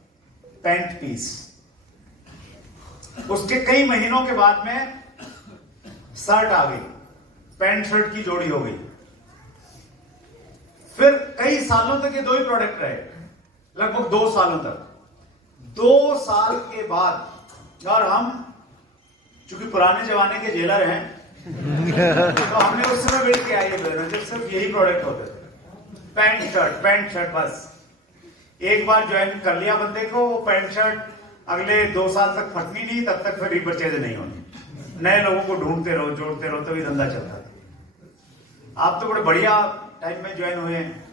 पैंट पीस। उसके कई महीनों के बाद में शर्ट आ गई, पैंट शर्ट की जोड़ी हो गई। फिर कई सालों तक ये दो ही प्रोडक्ट रहे, लगभग 2 सालों तक। 2 साल के बाद, और हम चूंकि पुराने जमाने के जेलर हैं तो हमने उस समय वेट किया ये बिजनेस जब सिर्फ यही प्रोडक्ट होते थे, पैंट शर्ट बस। एक बार ज्वाइन कर लिया बंदे को, वो पैंट शर्ट अगले 2 साल तक फटनी नहीं, तब तक फिर रिपर्चेज नहीं होनी, नए लोगों को ढूंढते रहो, जोड़ते रहो, तभी धंधा चलता है। आप तो बड़े बढ़िया टाइम में ज्वाइन हुए हैं।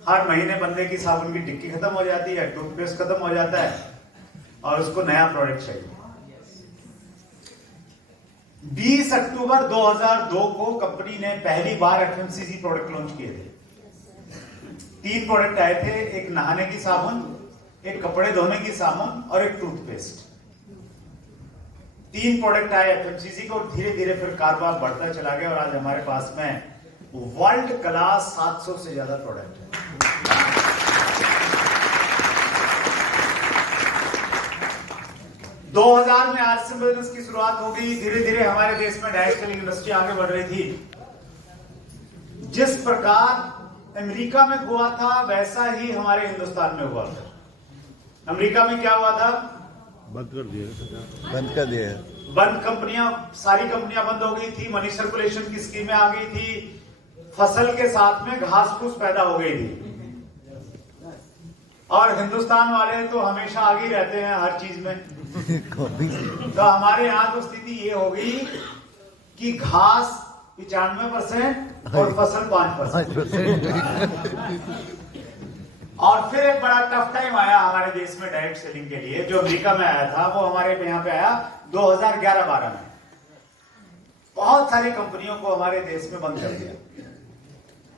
हर महीने बंदे की साबुन की टिक्की खत्म हो जाती है, टूथपेस्ट खत्म हो जाता है और उसको नया प्रोडक्ट चाहिए। 20 अक्टूबर 2002 को कंपनी ने पहली बार एफएमसीजी प्रोडक्ट लॉन्च किए थे। 3 प्रोडक्ट आए थे, एक नहाने की साबुन, एक कपड़े धोने की साबुन और एक टूथपेस्ट। 3 प्रोडक्ट आए एफएमसीजी को, धीरे धीरे फिर कारोबार बढ़ता चला गया और आज हमारे पास में वर्ल्ड क्लास 700 से ज्यादा प्रोडक्ट है। 2000 में आरसी बिजनेस की शुरुआत हो गई। धीरे धीरे हमारे देश में डायरेक्ट सेलिंग इंडस्ट्री आगे बढ़ रही थी। जिस प्रकार अमेरिका में हुआ था वैसा ही हमारे हिंदुस्तान में हुआ था। अमेरिका में क्या हुआ था? बंद कर दिया। बंद कंपनियां, सारी कंपनियां बंद हो गई थी, मनी सर्कुलेशन की स्कीमें आ गई थी, फसल के साथ में घास फूस पैदा हो गई थी। और हिंदुस्तान वाले तो हमेशा आगे ही रहते हैं हर चीज में। तो हमारे यहाँ तो स्थिति ये हो गई कि घास 95% और फसल 5%। और फिर एक बड़ा टफ टाइम आया हमारे देश में डायरेक्ट सेलिंग के लिए। जो अमेरिका में आया था वो हमारे यहाँ पे आया 2011-12 में। बहुत सारी कंपनियों को हमारे देश में बंद कर दिया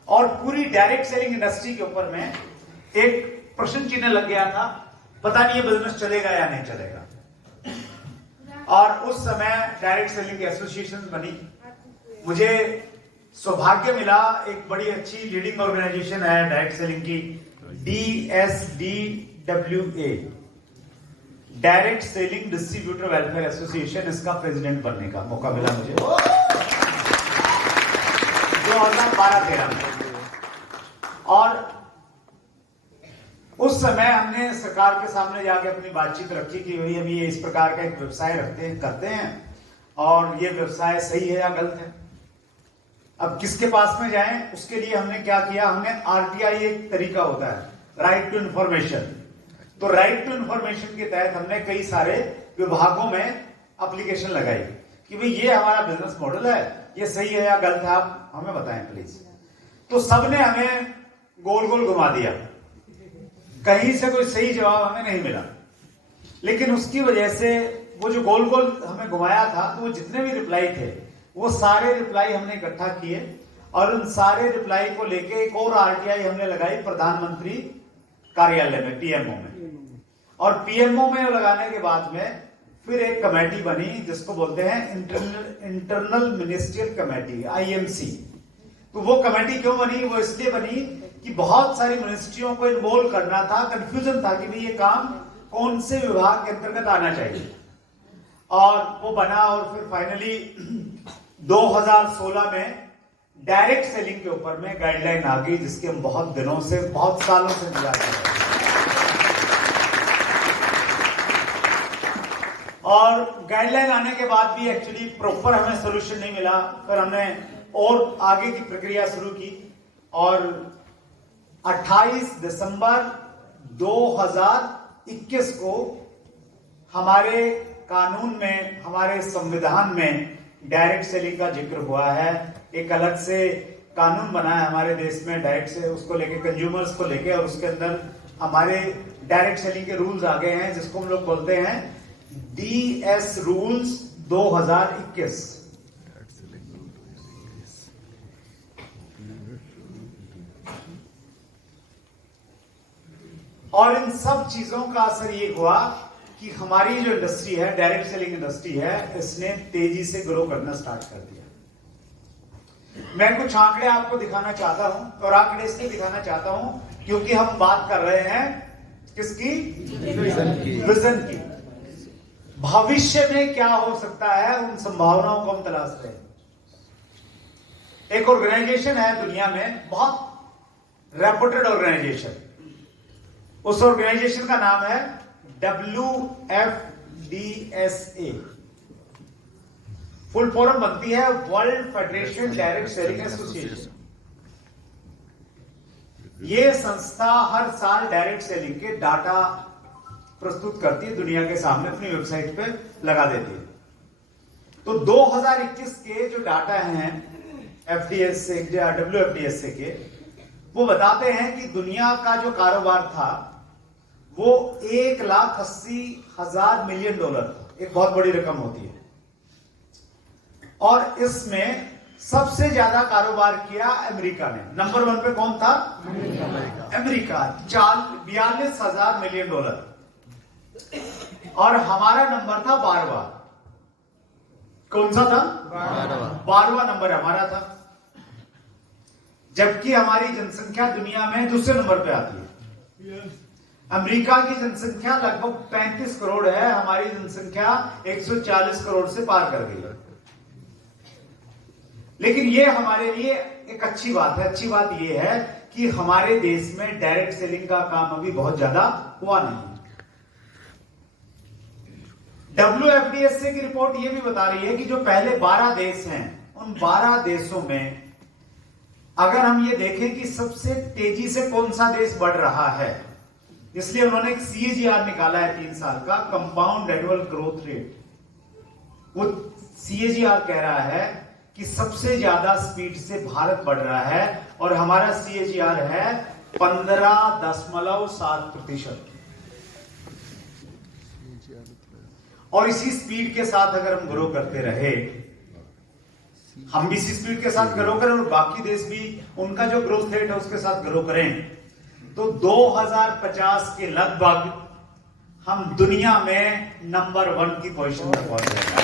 और पूरी डायरेक्ट सेलिंग इंडस्ट्री के ऊपर में एक प्रश्न चिन्ह लग गया था, पता नहीं ये बिजनेस चलेगा या नहीं चलेगा। और उस समय डायरेक्ट सेलिंग एसोसिएशन बनी। मुझे सौभाग्य मिला, एक बड़ी अच्छी लीडिंग ऑर्गेनाइजेशन है डायरेक्ट सेलिंग की, DSDWA, direct selling distributor welfare association, इसका प्रेसिडेंट बनने का मौका मिला मुझे 2012-13 में। और उस समय हमने सरकार के सामने जाके अपनी बातचीत रखी कि भाई हम ये इस प्रकार का एक व्यवसाय करते हैं और ये व्यवसाय सही है या गलत है। अब किसके पास में जाएं, उसके लिए हमने क्या किया, हमने RTI एक तरीका होता है, राइट टू इंफॉर्मेशन। तो राइट टू इंफॉर्मेशन के तहत हमने कई सारे विभागों में एप्लीकेशन लगाई कि भाई ये हमारा बिजनेस मॉडल है, ये सही है या गलत है, आप हमें बताएं प्लीज। तो सबने हमें गोल गोल घुमा दिया, कहीं से कोई सही जवाब हमें नहीं मिला। लेकिन उसकी वजह से वो जो गोल गोल हमें घुमाया था, तो वो जितने भी रिप्लाई थे वो सारे रिप्लाई हमने इकट्ठा किए और उन सारे रिप्लाई को लेके एक और RTI हमने लगाई प्रधानमंत्री कार्यालय में, PMO में। और PMO में लगाने के बाद में फिर एक कमेटी बनी जिसको बोलते हैं इंटरनल मिनिस्ट्रियल कमेटी, IMC। तो वो कमेटी क्यों बनी? वो इसलिए बनी कि बहुत सारी मिनिस्ट्रियों को इन्वॉल्व करना था। कंफ्यूजन था कि भाई ये काम कौन से विभाग के अंतर्गत आना चाहिए, और वो बना। और फिर फाइनली 2016 में डायरेक्ट सेलिंग के ऊपर में गाइडलाइन आ गई, जिसके हम बहुत दिनों से, बहुत सालों से इंतजार कर रहे हैं। और गाइडलाइन आने के बाद भी एक्चुअली प्रॉपर हमें सोल्यूशन नहीं मिला। फिर हमने और आगे की प्रक्रिया शुरू की और 28 दिसंबर 2021 को हमारे कानून में, हमारे संविधान में डायरेक्ट सेलिंग का जिक्र हुआ है। एक अलग से कानून बना है हमारे देश में डायरेक्ट से, उसको लेके, कंज्यूमर्स को लेके, और उसके अंदर हमारे डायरेक्ट सेलिंग के रूल्स आ गए हैं, जिसको हम लोग बोलते हैं DS रूल्स 2021। और इन सब चीजों का असर ये हुआ कि हमारी जो इंडस्ट्री है, डायरेक्ट सेलिंग इंडस्ट्री है, इसने तेजी से ग्रो करना स्टार्ट कर दिया। मैं कुछ आंकड़े आपको दिखाना चाहता हूं, और आंकड़े इसलिए दिखाना चाहता हूं क्योंकि हम बात कर रहे हैं किसकी? विजन की। भविष्य में क्या हो सकता है, उन संभावनाओं को हम तलाश रहे हैं। एक ऑर्गेनाइजेशन है दुनिया में, बहुत रेपुटेड ऑर्गेनाइजेशन, उस ऑर्गेनाइजेशन का नाम है WFDSA। फुल फॉर्म बनती है world federation direct selling association. ये संस्था हर साल डायरेक्ट सेलिंग के डाटा प्रस्तुत करती है, दुनिया के सामने अपनी वेबसाइट पे लगा देती है। तो 2021 के जो डाटा हैं FDS से या WFDS के, वो बताते हैं कि दुनिया का जो कारोबार था वो 1,80,000 मिलियन डॉलर, एक बहुत बड़ी रकम होती है। और इसमें सबसे ज्यादा कारोबार किया अमेरिका ने। नंबर 1 पे कौन था? America 42,000 million dollar. और हमारा नंबर था 12वां। कौन सा था? 12वां नंबर हमारा था, जबकि हमारी जनसंख्या दुनिया में दूसरे नंबर पे आती है। अमेरिका की जनसंख्या लगभग 35 करोड़ है, हमारी जनसंख्या 140 करोड़ से पार कर गई है। लेकिन ये हमारे लिए एक अच्छी बात है। अच्छी बात ये है कि हमारे देश में डायरेक्ट सेलिंग का काम अभी बहुत ज्यादा हुआ नहीं। WFDSA की रिपोर्ट ये भी बता रही है कि जो पहले 12 देश हैं, उन 12 देशों में अगर हम ये देखें कि सबसे तेजी से कौन सा देश बढ़ रहा है, इसलिए उन्होंने एक CAGR निकाला है 3 साल का, कंपाउंड एनुअल ग्रोथ रेट। वो CAGR कह रहा है कि सबसे ज्यादा स्पीड से भारत बढ़ रहा है और हमारा CAGR है 15.7%। और इसी स्पीड के साथ अगर हम ग्रो करते रहे, हम भी इसी स्पीड के साथ ग्रो करें और बाकी देश भी उनका जो ग्रोथ रेट है उसके साथ ग्रो करें, तो 2050 के लगभग हम दुनिया में नंबर 1 की पोजीशन पर पहुंच जाएंगे।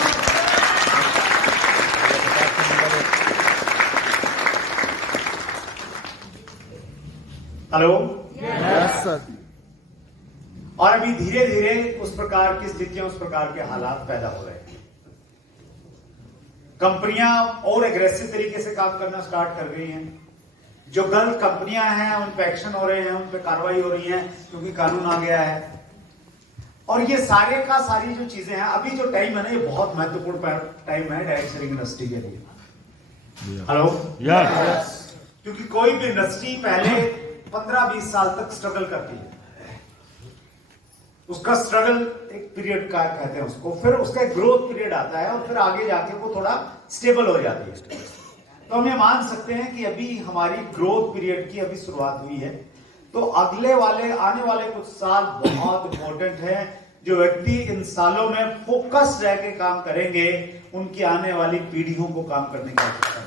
Hello, yes sir. और अभी धीरे धीरे उस प्रकार की स्थितियां, उस प्रकार के हालात पैदा हो रहे हैं। कंपनियां और एग्रेसिव तरीके से काम करना स्टार्ट कर गई हैं। जो गलत कंपनियां हैं उन पे एक्शन हो रहे हैं, उन पे कार्रवाई हो रही है क्योंकि कानून आ गया है। और ये सारे का सारी जो चीजें हैं, अभी जो टाइम है ना, ये बहुत महत्वपूर्ण टाइम है डायरेक्ट सेलिंग इंडस्ट्री के लिए। Hello, yes. क्योंकि कोई भी इंडस्ट्री पहले 15-20 साल तक स्ट्रगल करती है। उसका स्ट्रगल एक पीरियड का कहते हैं उसको, फिर उसका एक ग्रोथ पीरियड आता है और फिर आगे जाके वो थोड़ा स्टेबल हो जाती है। तो हम ये मान सकते हैं कि अभी हमारी ग्रोथ पीरियड की अभी शुरुआत हुई है। तो आने वाले कुछ साल बहुत इंपॉर्टेंट है। जो व्यक्ति इन सालों में फोकस रह के काम करेंगे, उनकी आने वाली पीढ़ियों को काम करने की आवश्यकता है।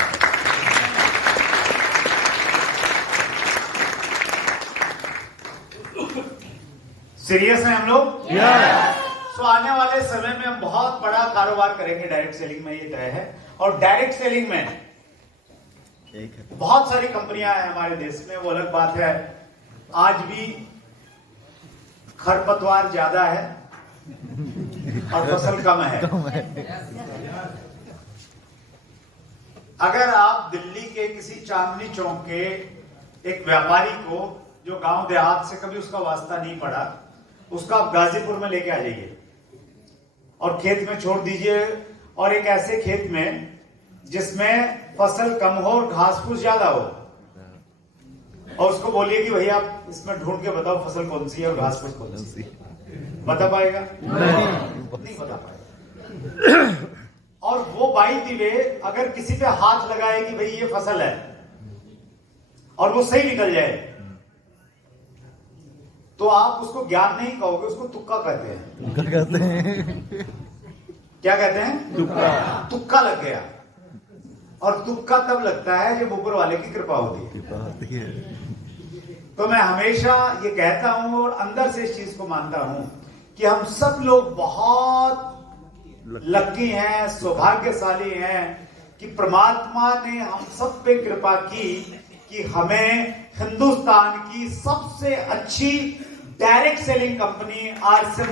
सीरियस हैं हम लोग? तो आने वाले समय में हम बहुत बड़ा कारोबार करेंगे डायरेक्ट सेलिंग में, ये तय है। और डायरेक्ट सेलिंग में बहुत सारी कंपनियां हैं हमारे देश में, वो अलग बात है। आज भी खरपतवार ज्यादा है और फसल कम है। अगर आप दिल्ली के किसी चांदनी चौक के एक व्यापारी को, जो गांव देहात से कभी उसका वास्ता नहीं पड़ा, उसका आप गाजीपुर में लेके आ जाइए और खेत में छोड़ दीजिए, और एक ऐसे खेत में जिसमें फसल कम हो और घास फूस ज्यादा हो, और उसको बोलिए कि भैया आप इसमें ढूंढ के बताओ फसल कौन सी है और घास फूस कौन सी। बता पाएगा? नहीं बता पाएगा। और वो बाई दी वे अगर किसी पे हाथ लगाए कि भाई ये फसल है और वो सही निकल जाए, तो आप उसको ज्ञान नहीं कहोगे, उसको तुक्का कहते हैं। क्या कहते हैं? तुक्का लग गया। और तुक्का तब लगता है जब ऊपर वाले की कृपा होती है। तो मैं हमेशा ये कहता हूं और अंदर से इस चीज को मानता हूं कि हम सब लोग बहुत लकी हैं, सौभाग्यशाली हैं कि परमात्मा ने हम सब पे कृपा की कि हमें हिंदुस्तान की सबसे अच्छी direct selling company RCM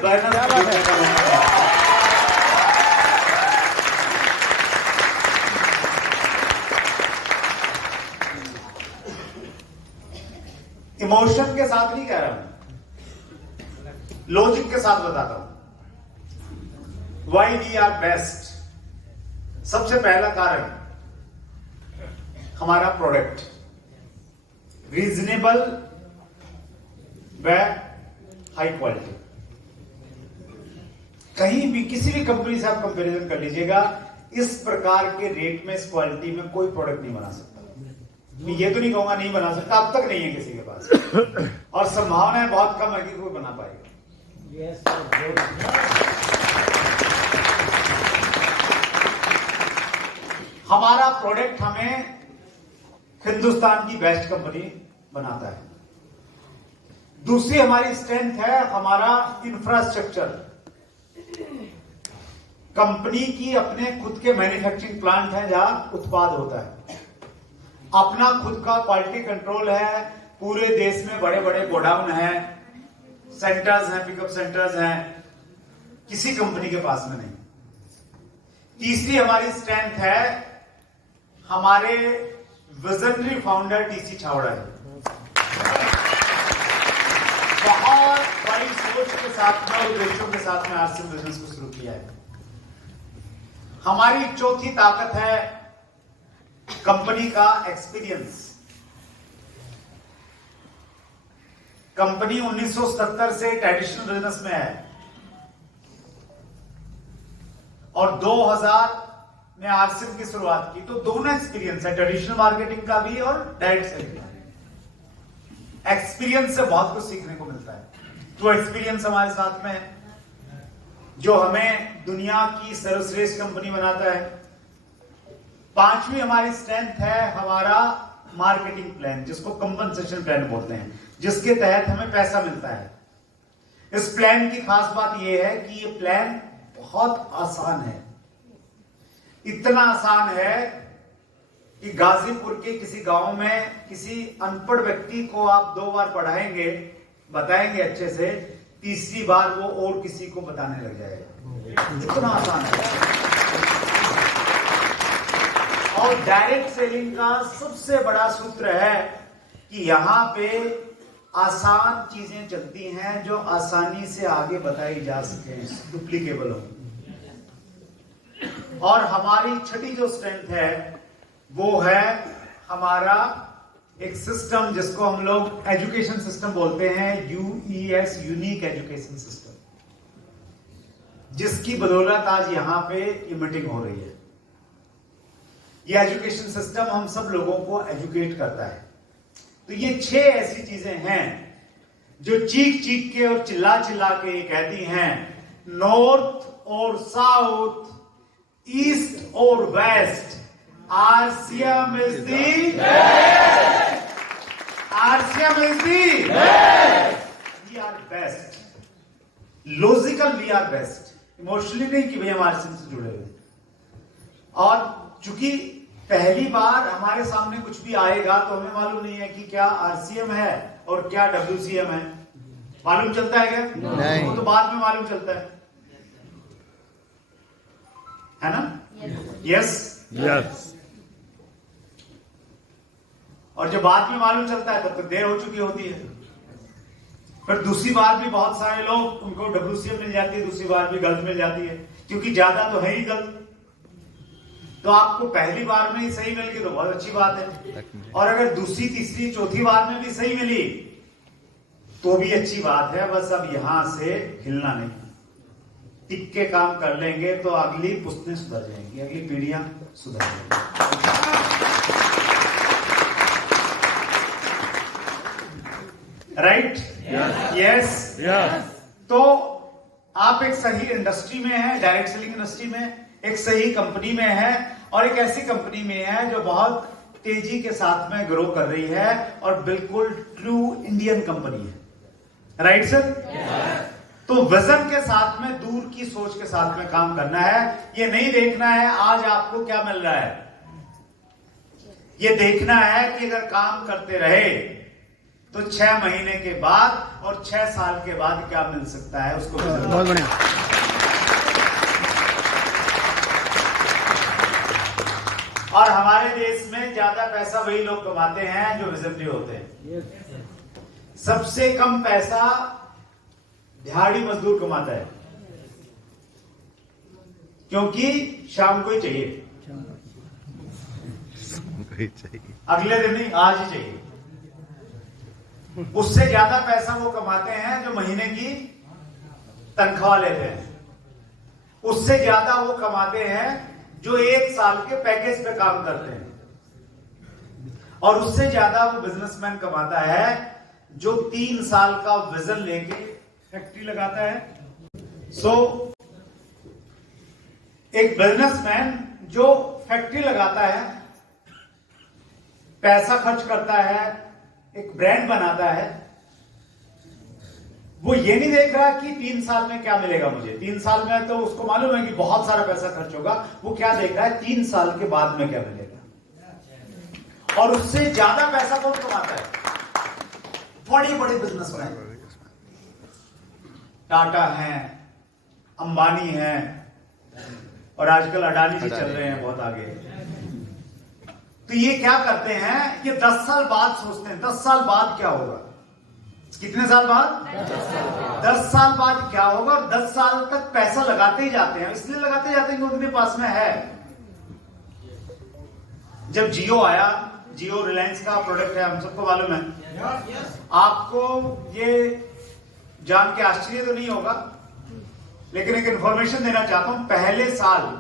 emotion के साथ नहीं कह रहा हूं, लॉजिक के साथ बताता हूं। वाई वी आर बेस्ट, सबसे पहला कारण हमारा प्रोडक्ट रीजनेबल व हाई क्वालिटी। कहीं भी किसी भी कंपनी से आप कंपैरिजन कर लीजिएगा, इस प्रकार के रेट में, इस क्वालिटी में कोई प्रोडक्ट नहीं बना सकता। मैं ये तो नहीं कहूंगा नहीं बना सकता, अब तक नहीं है किसी के पास, और संभावनाएं बहुत कम है कि कोई बना पाएगा। हमारा प्रोडक्ट हमें हिंदुस्तान की बेस्ट कंपनी बनाता है। दूसरी हमारी स्ट्रेंथ है हमारा इंफ्रास्ट्रक्चर। कंपनी की अपने खुद के मैन्युफैक्चरिंग प्लांट हैं जहां उत्पाद होता है, अपना खुद का क्वालिटी कंट्रोल है, पूरे देश में बड़े बड़े गोडाउन हैं, सेंटर्स हैं, पिकअप सेंटर्स हैं, किसी कंपनी के पास में नहीं। तीसरी हमारी स्ट्रेंथ है हमारे विजनरी फाउंडर टीसी छावड़ा है। बहुत बड़ी सोच के साथ में, उद्देश्यों के साथ में आरसीएम बिजनेस को शुरू किया है। हमारी चौथी ताकत है कंपनी का एक्सपीरियंस। कंपनी 1970 से ट्रेडिशनल बिजनेस में है और 2000 में आरसीएम की शुरुआत की, तो दोनों एक्सपीरियंस है, ट्रेडिशनल मार्केटिंग का भी और डायरेक्ट सेलिंग का। एक्सपीरियंस से बहुत कुछ सीखने को मिलता है, तो एक्सपीरियंस हमारे साथ में है जो हमें दुनिया की सर्वश्रेष्ठ कंपनी बनाता है। पांचवी हमारी स्ट्रेंथ है हमारा मार्केटिंग प्लान, जिसको कंपनसेशन प्लान बोलते हैं, जिसके तहत हमें पैसा मिलता है। इस प्लान की खास बात यह है कि यह प्लान बहुत आसान है, इतना आसान है कि गाजीपुर के किसी गांव में किसी अनपढ़ व्यक्ति को आप 2 बार पढ़ाएंगे, बताएंगे अच्छे से, तीसरी बार वो और किसी को बताने लग जाएगा, इतना आसान है। और डायरेक्ट सेलिंग का सबसे बड़ा सूत्र है कि यहां पे आसान चीजें चलती हैं जो आसानी से आगे बताई जा सके, डुप्लीकेबल हो। और हमारी छठी जो स्ट्रेंथ है वो है हमारा एक सिस्टम जिसको हम लोग एजुकेशन सिस्टम बोलते हैं, यूईएस, यूनिक एजुकेशन सिस्टम, जिसकी बदौलत आज यहां पे ये मीटिंग हो रही है। ये एजुकेशन सिस्टम हम सब लोगों को एजुकेट करता है। तो ये 6 ऐसी चीजें हैं जो चीख चीख के और चिल्ला चिल्ला के ये कहती हैं, नॉर्थ और साउथ, ईस्ट और waste, RCM is the best. RCM is the best. We are best. Logical we are best. Emotionally नहीं कि भैया हम RCM से जुड़े हुए। और चूंकि पहली बार हमारे सामने कुछ भी आएगा तो हमें मालूम नहीं है कि क्या RCM है और क्या WCM है। मालूम चलता है क्या? नहीं। वो तो बाद में मालूम चलता है ना? Yes yes. और जब बाद में मालूम चलता है तब तक देर हो चुकी होती है। फिर दूसरी बार भी बहुत सारे लोग, उनको WCM मिल जाती है, दूसरी बार भी गलत मिल जाती है, क्योंकि ज्यादा तो है ही गलत। तो आपको पहली बार में ही सही मिल गई तो बहुत अच्छी बात है, और अगर दूसरी, तीसरी, चौथी बार में भी सही मिली तो भी अच्छी बात है। बस अब यहां से हिलना नहीं, टिक के काम कर लेंगे तो अगली पुश्तें सुधर जाएंगी, अगली पीढ़ियां सुधर जाएंगी। राइट? यस। तो आप एक सही इंडस्ट्री में हैं, डायरेक्ट सेलिंग इंडस्ट्री में, एक सही कंपनी में है, और एक ऐसी कंपनी में है जो बहुत तेजी के साथ में ग्रो कर रही है और बिल्कुल ट्रू इंडियन कंपनी है। Right sir? तो विजन के साथ में, दूर की सोच के साथ में काम करना है। ये नहीं देखना है आज आपको क्या मिल रहा है, ये देखना है कि अगर काम करते रहे तो 6 महीने के बाद और 6 साल के बाद क्या मिल सकता है, उसको बहुत बढ़िया। और हमारे देश में ज्यादा पैसा वही लोग कमाते हैं जो विजनरी होते हैं। सबसे कम पैसा दिहाड़ी मजदूर कमाता है, क्योंकि शाम को ही चाहिए, अगले दिन नहीं, आज ही चाहिए। उससे ज्यादा पैसा वो कमाते हैं जो महीने की तनख्वाह लेते हैं। उससे ज्यादा वो कमाते हैं जो 1 साल के पैकेज पे काम करते हैं, और उससे ज्यादा वो बिजनेसमैन कमाता है जो 3 साल का विजन लेके फैक्ट्री लगाता है। सो एक बिजनेसमैन जो फैक्ट्री लगाता है, पैसा खर्च करता है, एक ब्रांड बनाता है, वो ये नहीं देख रहा कि 3 साल में क्या मिलेगा मुझे, 3 साल में तो उसको मालूम है कि बहुत सारा पैसा खर्च होगा। वो क्या देख रहा है, 3 साल के बाद में क्या मिलेगा। और उससे ज्यादा पैसा कौन कमाता है, बड़े बड़े बिजनेसमैन, टाटा हैं, अंबानी हैं, और आजकल अडानी भी चल रहे हैं बहुत आगे। तो ये क्या करते हैं, ये 10 साल बाद सोचते हैं 10 साल बाद क्या होगा। कितने साल बाद? 10 साल बाद क्या होगा, और 10 साल तक पैसा लगाते ही जाते हैं। इसलिए लगाते जाते हैं कि उनके पास में है। जब जियो आया, जियो रिलायंस का प्रोडक्ट है, हम सबको मालूम है। आपको ये जान के आश्चर्य तो नहीं होगा, लेकिन एक इंफॉर्मेशन देना चाहता हूं। पहले साल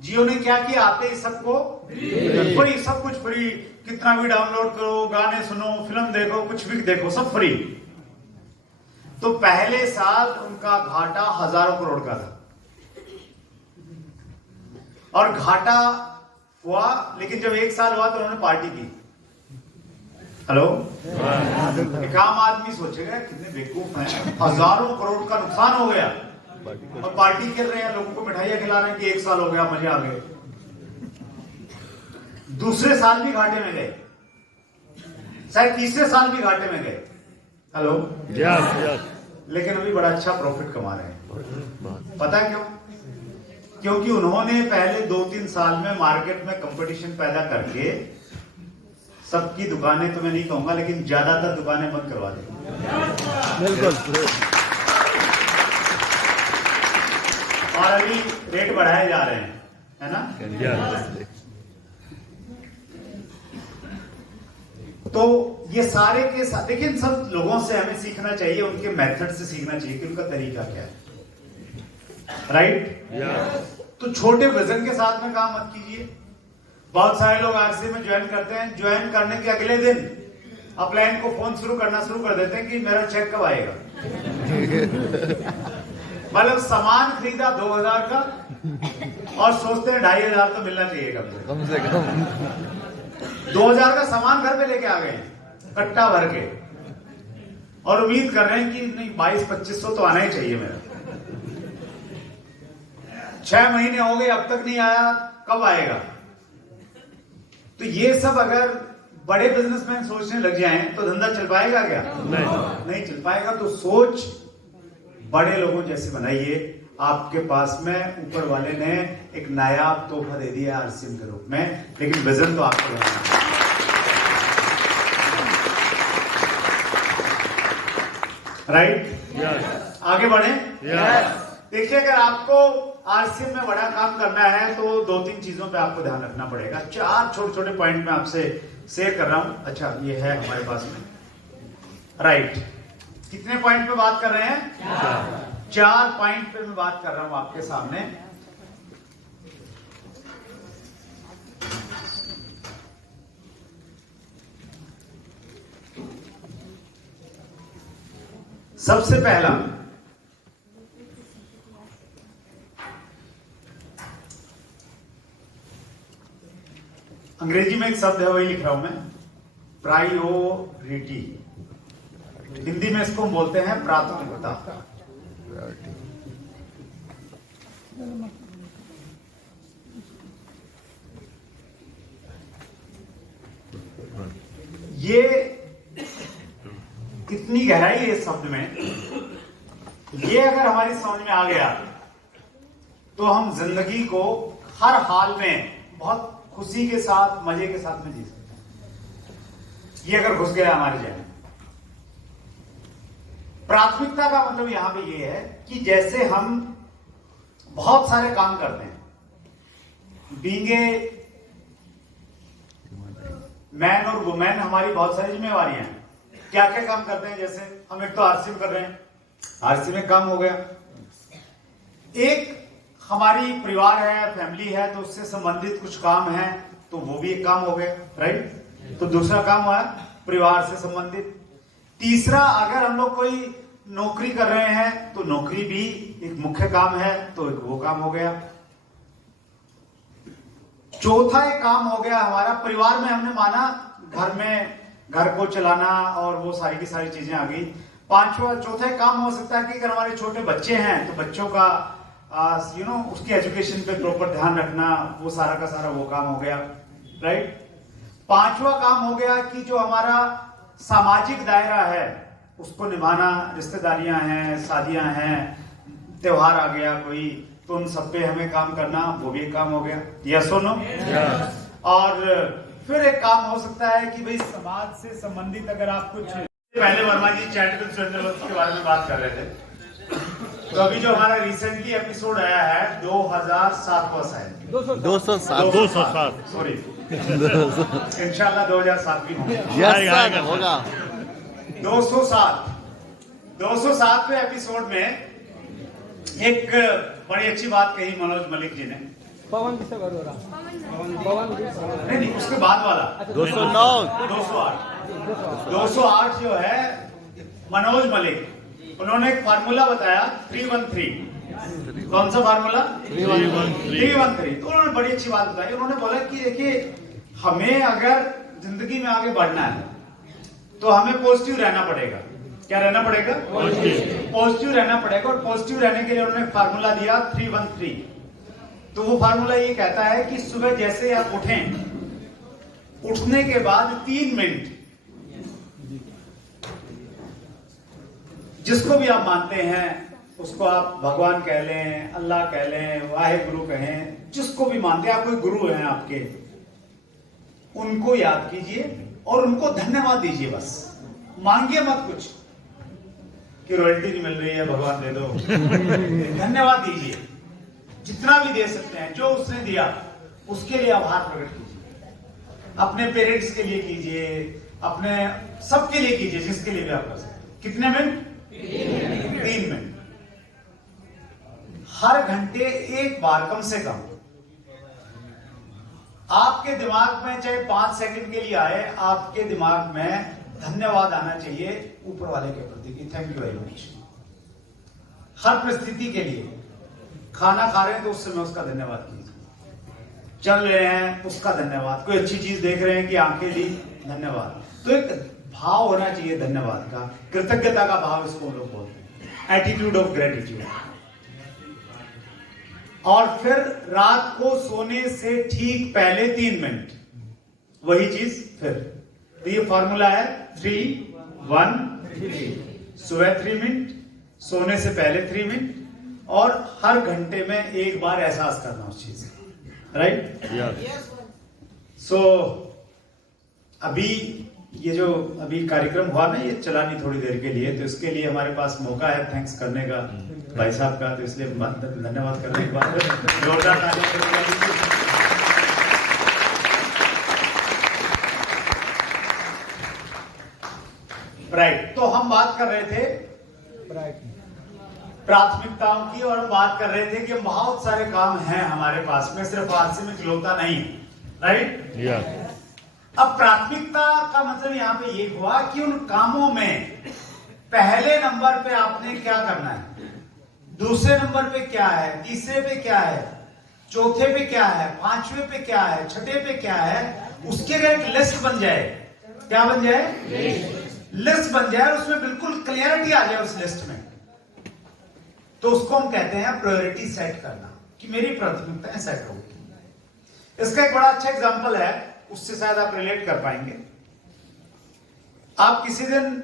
जियो ने क्या किया, आते ही सबको फ्री, सब कुछ फ्री, कितना भी डाउनलोड करो, गाने सुनो, फिल्म देखो, कुछ भी देखो, सब फ्री। तो पहले साल उनका घाटा हजारों करोड़ का था, और घाटा हुआ। लेकिन जब 1 साल हुआ तो उन्होंने पार्टी की। हेलो, एक आम आदमी सोचेगा कितने बेवकूफ हैं, हजारों करोड़ का नुकसान हो गया और पार्टी कर रहे हैं, लोगों को मिठाइयां खिला रहे हैं कि 1 साल हो गया, मजे आ गए। दूसरे साल भी घाटे में गए, शायद तीसरे साल भी घाटे में गए। हेलो, लेकिन अभी बड़ा अच्छा प्रॉफिट कमा रहे हैं। पता क्यों? क्योंकि उन्होंने पहले 2-3 साल में मार्केट में कंपटीशन पैदा करके सबकी दुकानें, तो मैं नहीं कहूंगा लेकिन ज्यादातर दुकानें बंद करवा दी। बिल्कुल। और अभी रेट बढ़ाए जा रहे हैं, है ना? तो ये सारे के साथ, देखिए सब लोगों से हमें सीखना चाहिए, उनके मेथड से सीखना चाहिए कि उनका तरीका क्या है, राइट? तो छोटे वजन के साथ में काम मत कीजिए। बहुत सारे लोग आरसी में ज्वाइन करते हैं, ज्वाइन करने के अगले दिन अपलाइन को फोन करना शुरू कर देते हैं कि मेरा चेक कब आएगा। मतलब सामान खरीदा 2000 का और सोचते हैं 2500 तो मिलना चाहिए कम से कम। 2000 का सामान घर पे लेके आ गए कट्टा भर के, और उम्मीद कर रहे हैं कि नहीं 2200-2500 तो आना ही चाहिए मेरा। 6 महीने हो गए अब तक नहीं आया, कब आएगा? तो ये सब अगर बड़े बिजनेसमैन सोचने लग जाएं तो धंधा चल पाएगा क्या? नहीं चल पाएगा। तो सोच बड़े लोगों जैसे बनाइए। आपके पास में ऊपर वाले ने एक नायाब तोहफा दे दिया आरसीएम के रूप में, लेकिन विजन तो आपको बनाना है। राइट? आगे बढ़े। देखिए, अगर आपको आरसीएम में बड़ा काम करना है तो 2-3 चीजों पे आपको ध्यान रखना पड़ेगा। 4 छोटे-छोटे पॉइंट में आपसे शेयर कर रहा हूं। अच्छा, ये है हमारे पास में, राइट? कितने पॉइंट पे बात कर रहे हैं? 4 पॉइंट पे मैं बात कर रहा हूं आपके सामने। सबसे पहला, अंग्रेजी में एक शब्द है, वही लिख रहा हूं मैं, प्रायोरिटी। हिंदी में इसको हम बोलते हैं प्राथमिकता। ये कितनी गहराई है इस शब्द में, ये अगर हमारी समझ में आ गया तो हम जिंदगी को हर हाल में बहुत खुशी के साथ, मजे के साथ में जी सकते हैं। ये अगर घुस गया हमारे जहन। प्राथमिकता का मतलब यहां पे ये है कि जैसे हम बहुत सारे काम करते हैं, बीइंग ए मैन और वुमेन, हमारी बहुत सारी जिम्मेवारियां हैं। क्या क्या काम करते हैं? जैसे हम एक तो आरसी में कर रहे हैं, आरसी में काम हो गया। एक हमारी परिवार है, फैमिली है, तो उससे संबंधित कुछ काम है, तो वो भी एक काम हो गया, राइट। तो दूसरा काम हुआ परिवार से संबंधित। तीसरा, अगर हम लोग कोई नौकरी कर रहे हैं तो नौकरी भी एक मुख्य काम है, तो एक वो काम हो गया। चौथा एक काम हो गया हमारा परिवार में, हमने माना घर में घर को चलाना और वो सारी की सारी चीजें आ गई। पांचवा चौथा काम हो सकता है कि अगर हमारे छोटे बच्चे हैं तो बच्चों का उसकी एजुकेशन पे प्रॉपर ध्यान रखना, वो सारा का सारा वो काम हो गया, राइट। पांचवा काम हो गया कि जो हमारा सामाजिक दायरा है उसको निभाना, रिश्तेदारियां हैं, शादियां हैं, त्योहार आ गया कोई, तो उन सब पे हमें काम करना, वो भी एक काम हो गया, यस और नो। और फिर एक काम हो सकता है कि भाई समाज से संबंधित अगर आप कुछ, पहले वर्मा जी चैरिटेबल ट्रस्ट के बारे में बात कर रहे थे, तो अभी जो हमारा रिसेंटली एपिसोड आया है 2007वां शायद 207 सॉरी इंशाल्लाह 2007 भी होगा 207 एपिसोड में एक बड़ी अच्छी बात कही मनोज मलिक जी ने। पवन किससे बात हो रहा? नहीं, उसके बाद वाला 208 जो है मनोज मलिक, उन्होंने एक फार्मूला बताया 313। कौन सा फार्मूला? 313। तो उन्होंने बड़ी अच्छी बात बताई। उन्होंने बोला कि देखिए, हमें अगर जिंदगी में आगे बढ़ना है तो हमें पॉजिटिव रहना पड़ेगा। क्या रहना पड़ेगा? पॉजिटिव रहना पड़ेगा। और पॉजिटिव रहने के लिए उन्होंने फार्मूला दिया 313। तो वो फार्मूला ये कहता है कि सुबह जैसे आप उठें, उठने के बाद 3 मिनट जिसको भी आप मानते हैं, उसको आप भगवान कह लें, अल्लाह कह लें, वाहे गुरु कहें, जिसको भी मानते हैं, आप कोई गुरु हैं आपके, उनको याद कीजिए और उनको धन्यवाद दीजिए। बस मांगिए मत कुछ कि रॉयल्टी नहीं मिल रही है, भगवान दे दो। धन्यवाद दीजिए, जितना भी दे सकते हैं, जो उसने दिया उसके लिए आभार प्रकट कीजिए। अपने पेरेंट्स के लिए कीजिए, अपने सबके लिए कीजिए, जिसके लिए भी आप कर सकते हैं। कितने मिनट? 3 मिनट हर घंटे एक बार कम से कम आपके दिमाग में, चाहे 5 सेकंड के लिए आए, आपके दिमाग में धन्यवाद आना चाहिए ऊपर वाले के प्रति कि थैंक यू वेरी मच। हर परिस्थिति के लिए, खाना खा रहे हैं तो उस समय उसका धन्यवाद कीजिए, चल रहे हैं उसका धन्यवाद, कोई अच्छी चीज देख रहे हैं कि आंखें दी, धन्यवाद। तो एक भाव होना चाहिए धन्यवाद का, कृतज्ञता का भाव, इसको हम लोग बोलते हैं, एटीट्यूड ऑफ ग्रेटिट्यूड। और फिर रात को सोने से ठीक पहले 3 मिनट वही चीज फिर। तो ये फॉर्मूला है 3-1-3। सुबह 3 मिनट, सोने से पहले 3 मिनट, और हर घंटे में एक बार एहसास करना उस चीज का, राइट। सो अभी ये जो अभी कार्यक्रम हुआ ना, ये चला नहीं थोड़ी देर के लिए, तो इसके लिए हमारे पास मौका है थैंक्स करने का भाई साहब का, तो इसलिए धन्यवाद करने के बाद जोरदार तालियां। राइट, तो हम बात कर रहे थे प्राथमिकताओं की, और बात कर रहे थे कि बहुत सारे काम हैं हमारे पास में, सिर्फ आरसी में खिलौता नहीं है, राइट। अब प्राथमिकता का मतलब यहां पे ये हुआ कि उन कामों में पहले नंबर पे आपने क्या करना है, दूसरे नंबर पे क्या है, तीसरे पे क्या है, चौथे पे क्या है, 5वें पे क्या है, 6ठे पे क्या है, उसके एक लिस्ट बन जाए। क्या बन जाए? लिस्ट बन जाए, उसमें बिल्कुल क्लियरिटी आ जाए उस लिस्ट में, तो उसको हम कहते हैं प्रायोरिटी सेट करना, कि मेरी प्राथमिकताएं सेट होगी। इसका एक बड़ा अच्छा एग्जांपल है, उससे शायद आप रिलेट कर पाएंगे। आप किसी दिन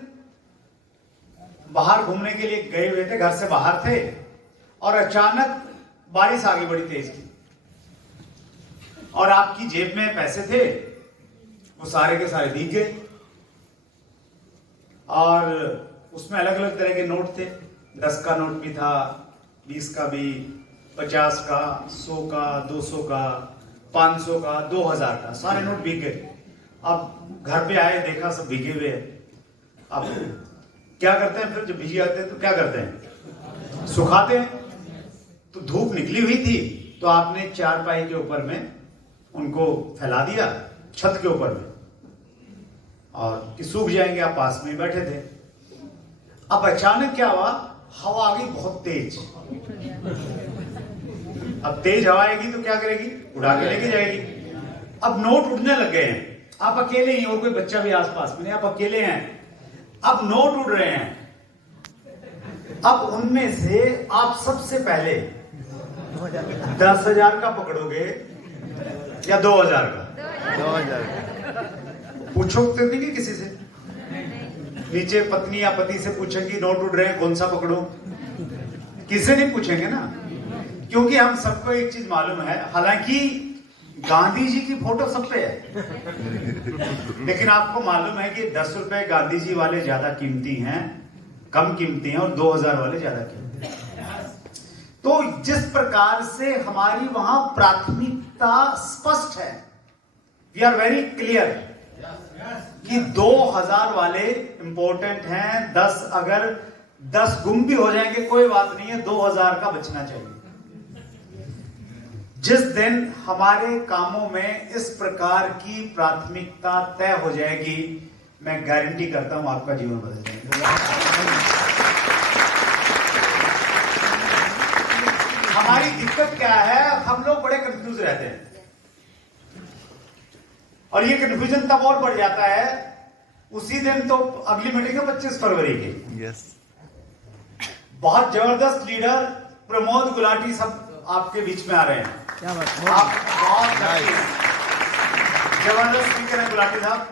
बाहर घूमने के लिए गए हुए थे, घर से बाहर थे, और अचानक बारिश आ गई बड़ी तेज की, और आपकी जेब में पैसे थे, वो सारे के सारे भीग गए, और उसमें अलग अलग तरह के नोट थे। 10 का नोट भी था, 20 का भी, 50 का, 100 का, 200 का, 500 का, 2000 का, सारे नोट भीग गए। अब घर पे आए, देखा सब भीगे हुए हैं। अब क्या करते हैं फिर जब भीगे आते हैं तो क्या करते हैं? सुखाते हैं। तो धूप निकली हुई थी, तो आपने चारपाई के ऊपर में उनको फैला दिया, छत के ऊपर में, और कि सूख जाएंगे, आप पास में बैठे थे। अब अचानक क्या हुआ, हवा आ गई बहुत तेज। अब तेज हवा आएगी तो क्या करेगी, उड़ा के लेके जाएगी। अब नोट उड़ने लग गए हैं, आप अकेले ही, और कोई बच्चा भी आसपास में नहीं, आप अकेले हैं। अब नोट उड़ रहे हैं। अब उनमें से आप सबसे पहले 10,000 का पकड़ोगे या 2,000 का? 2000 पूछोगे नहीं किसी से? नीचे पत्नी या पति से पूछेंगी नोट उड़ रहे हैं कौन सा पकड़ो? किससे नहीं पूछेंगे ना, क्योंकि हम सबको एक चीज मालूम है, हालांकि गांधी जी की फोटो सब पे है, लेकिन आपको मालूम है कि 10 रुपए गांधी जी वाले ज्यादा कीमती हैं, कम कीमती हैं, और 2,000 वाले ज्यादा कीमती हैं। तो जिस प्रकार से हमारी वहां प्राथमिकता स्पष्ट है, वी आर वेरी क्लियर कि 2,000 वाले इंपॉर्टेंट हैं। 10 गुम भी हो जाएंगे कोई बात नहीं है, 2,000 का बचना चाहिए। जिस दिन हमारे कामों में इस प्रकार की प्राथमिकता तय हो जाएगी, मैं गारंटी करता हूं आपका जीवन बदल जाएगा। हमारी दिक्कत क्या है, हम लोग बड़े कंफ्यूज रहते हैं, और ये कंफ्यूजन तब और बढ़ जाता है उसी दिन। तो अगली मीटिंग है 25 फरवरी की। यस बहुत जबरदस्त लीडर प्रमोद गुलाटी सब आपके बीच में आ रहे हैं। क्या बात, आप बहुत जबरदस्त स्पीकर है गुलाटी साहब,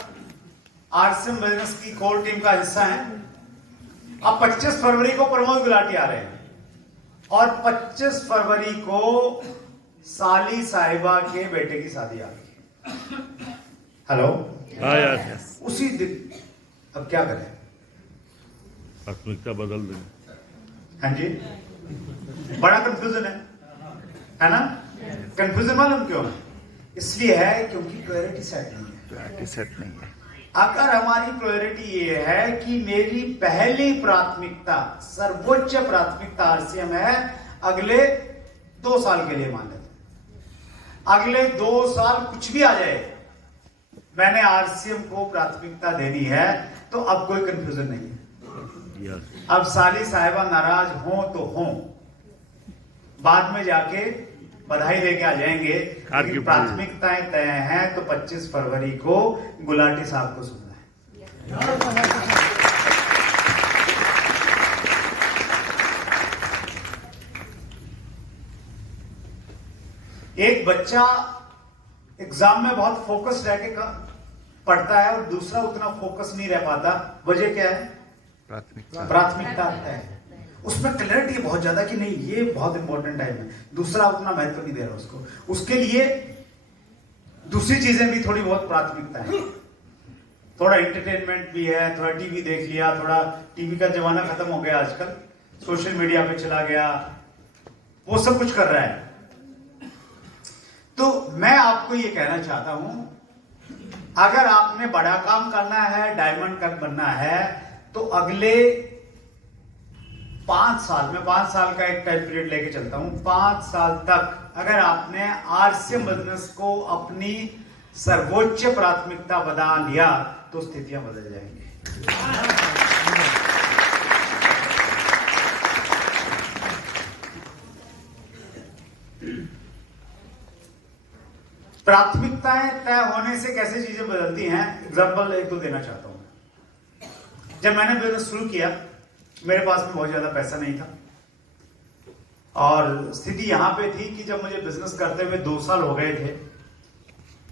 आरसीएम बिजनेस की कोर टीम का हिस्सा है। अब 25 फरवरी को प्रमोद गुलाटी आ रहे हैं, और 25 फरवरी को साली साहिबा के बेटे की शादी आ गई। हेलो, हाँ यार, उसी दिन। अब क्या करें? प्राथमिकता बदल देंगे। हाँ जी, बड़ा कंफ्यूजन है ना? कंफ्यूजन मालूम क्यों है? इसलिए है क्योंकि प्रायोरिटी सेट नहीं है। प्रायोरिटी सेट नहीं है। अगर हमारी प्रायोरिटी ये है कि मेरी पहली प्राथमिकता, सर्वोच्च प्राथमिकता आरसीएम है, अगले 2 साल के लिए मान लेते, अगले 2 साल कुछ भी आ जाए, मैंने आरसीएम को प्राथमिकता देनी है, तो अब कोई कंफ्यूजन नहीं है। यस, अब साली साहिबा नाराज हो तो हो, बाद में जाके बधाई लेके आ जाएंगे, लेकिन प्राथमिकताएं तय हैं। तो 25 फरवरी को गुलाटी साहब को सुनना है। एक बच्चा एग्जाम में बहुत फोकस रह के पढ़ता है, और दूसरा उतना फोकस नहीं रह पाता। वजह क्या है? प्राथमिकता है। उसमें क्लैरिटी बहुत ज्यादा कि नहीं, ये बहुत इंपॉर्टेंट टाइम है, दूसरा उतना महत्व नहीं दे रहा उसको। उसके लिए दूसरी चीजें भी थोड़ी बहुत प्राथमिकता है, थोड़ा एंटरटेनमेंट भी है, थोड़ा टीवी देख लिया, थोड़ा टीवी का जमाना खत्म हो गया आजकल, सोशल मीडिया पे चला गया, वो सब कुछ कर रहा है। तो मैं आपको ये कहना चाहता हूं, अगर आपने बड़ा काम करना है, डायमंड कट बनना है, तो अगले 5 साल में, 5 साल का एक टाइम पीरियड लेके चलता हूं, 5 साल तक अगर आपने आरसीएम बिजनेस को अपनी सर्वोच्च प्राथमिकता बना लिया, तो स्थितियां बदल जाएंगी। प्राथमिकताएं तय होने से कैसे चीजें बदलती हैं, एग्जांपल एक तो देना चाहता हूं। जब मैंने बिजनेस शुरू किया, मेरे पास में बहुत ज्यादा पैसा नहीं था, और स्थिति यहां पे थी कि जब मुझे बिजनेस करते हुए 2 साल हो गए थे,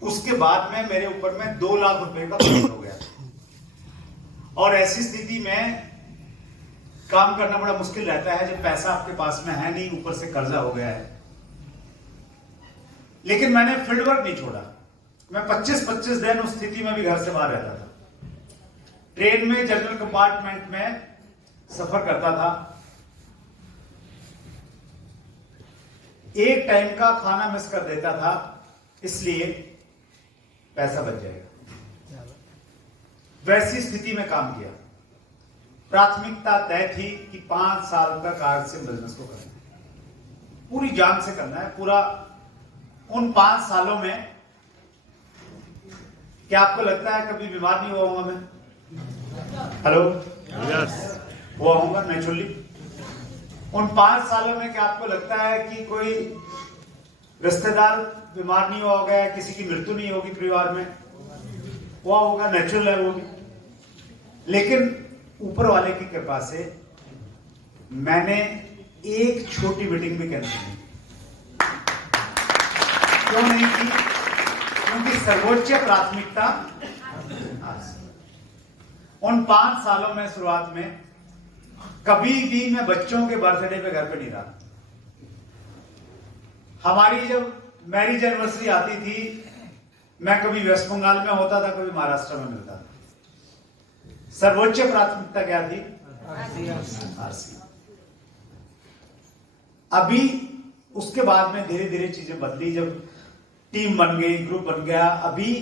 उसके बाद में मेरे ऊपर में 2 लाख रुपए का कर्ज हो गया था। और ऐसी स्थिति में काम करना बड़ा मुश्किल रहता है जब पैसा आपके पास में है नहीं, ऊपर से कर्जा हो गया है। लेकिन मैंने फील्ड वर्क नहीं छोड़ा। मैं 25-25 दिन उस स्थिति में भी घर से बाहर रहता था, ट्रेन में जनरल कंपार्टमेंट में सफर करता था, एक टाइम का खाना मिस कर देता था, इसलिए पैसा बच जाएगा। वैसी स्थिति में काम किया। प्राथमिकता तय थी कि 5 साल तक आरसीएम बिजनेस को करना। पूरी जान से करना है। पूरा उन 5 सालों में क्या आपको लगता है कभी बीमार नहीं हुआ हूंगा मैं? हेलो, यस, हुआ हूंगा नेचुरली। उन 5 सालों में क्या आपको लगता है कि कोई रिश्तेदार बीमार नहीं हुआ होगा, किसी की मृत्यु नहीं होगी परिवार में? हुआ होगा, नेचुरल है वो भी। लेकिन ऊपर वाले की कृपा से मैंने एक छोटी मीटिंग भी कैंसिल नहीं की। क्यों नहीं की? क्योंकि सर्वोच्च प्राथमिकता उन 5 सालों में शुरुआत में कभी भी मैं बच्चों के बर्थडे पे घर पे नहीं रहा। हमारी जब मैरिज एनिवर्सरी आती थी, मैं कभी वेस्ट बंगाल में होता था, कभी महाराष्ट्र में मिलता था। सर्वोच्च प्राथमिकता क्या थी? आरसी। अभी उसके बाद में धीरे धीरे चीजें बदली, जब टीम बन गई, ग्रुप बन गया। अभी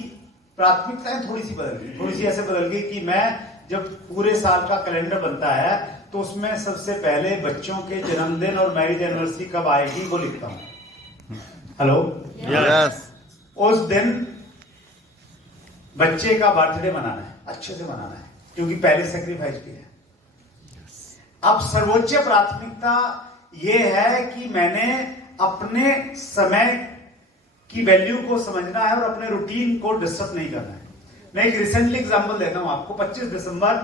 प्राथमिकताएं थोड़ी सी बदल गई, थोड़ी सी ऐसे बदल गई कि मैं जब पूरे साल का कैलेंडर बनता है तो उसमें सबसे पहले बच्चों के जन्मदिन और मैरिज एनिवर्सरी कब आएगी वो लिखता हूं। हेलो, यस, उस दिन बच्चे का बर्थडे मनाना है, अच्छे से मनाना है, क्योंकि पहले सेक्रीफाइस किया है। अब सर्वोच्च प्राथमिकता यह है कि मैंने अपने समय की वैल्यू को समझना है और अपने रूटीन को डिस्टर्ब नहीं करना है। मैं एक रिसेंटली एग्जांपल देता हूं आपको। 25 दिसंबर,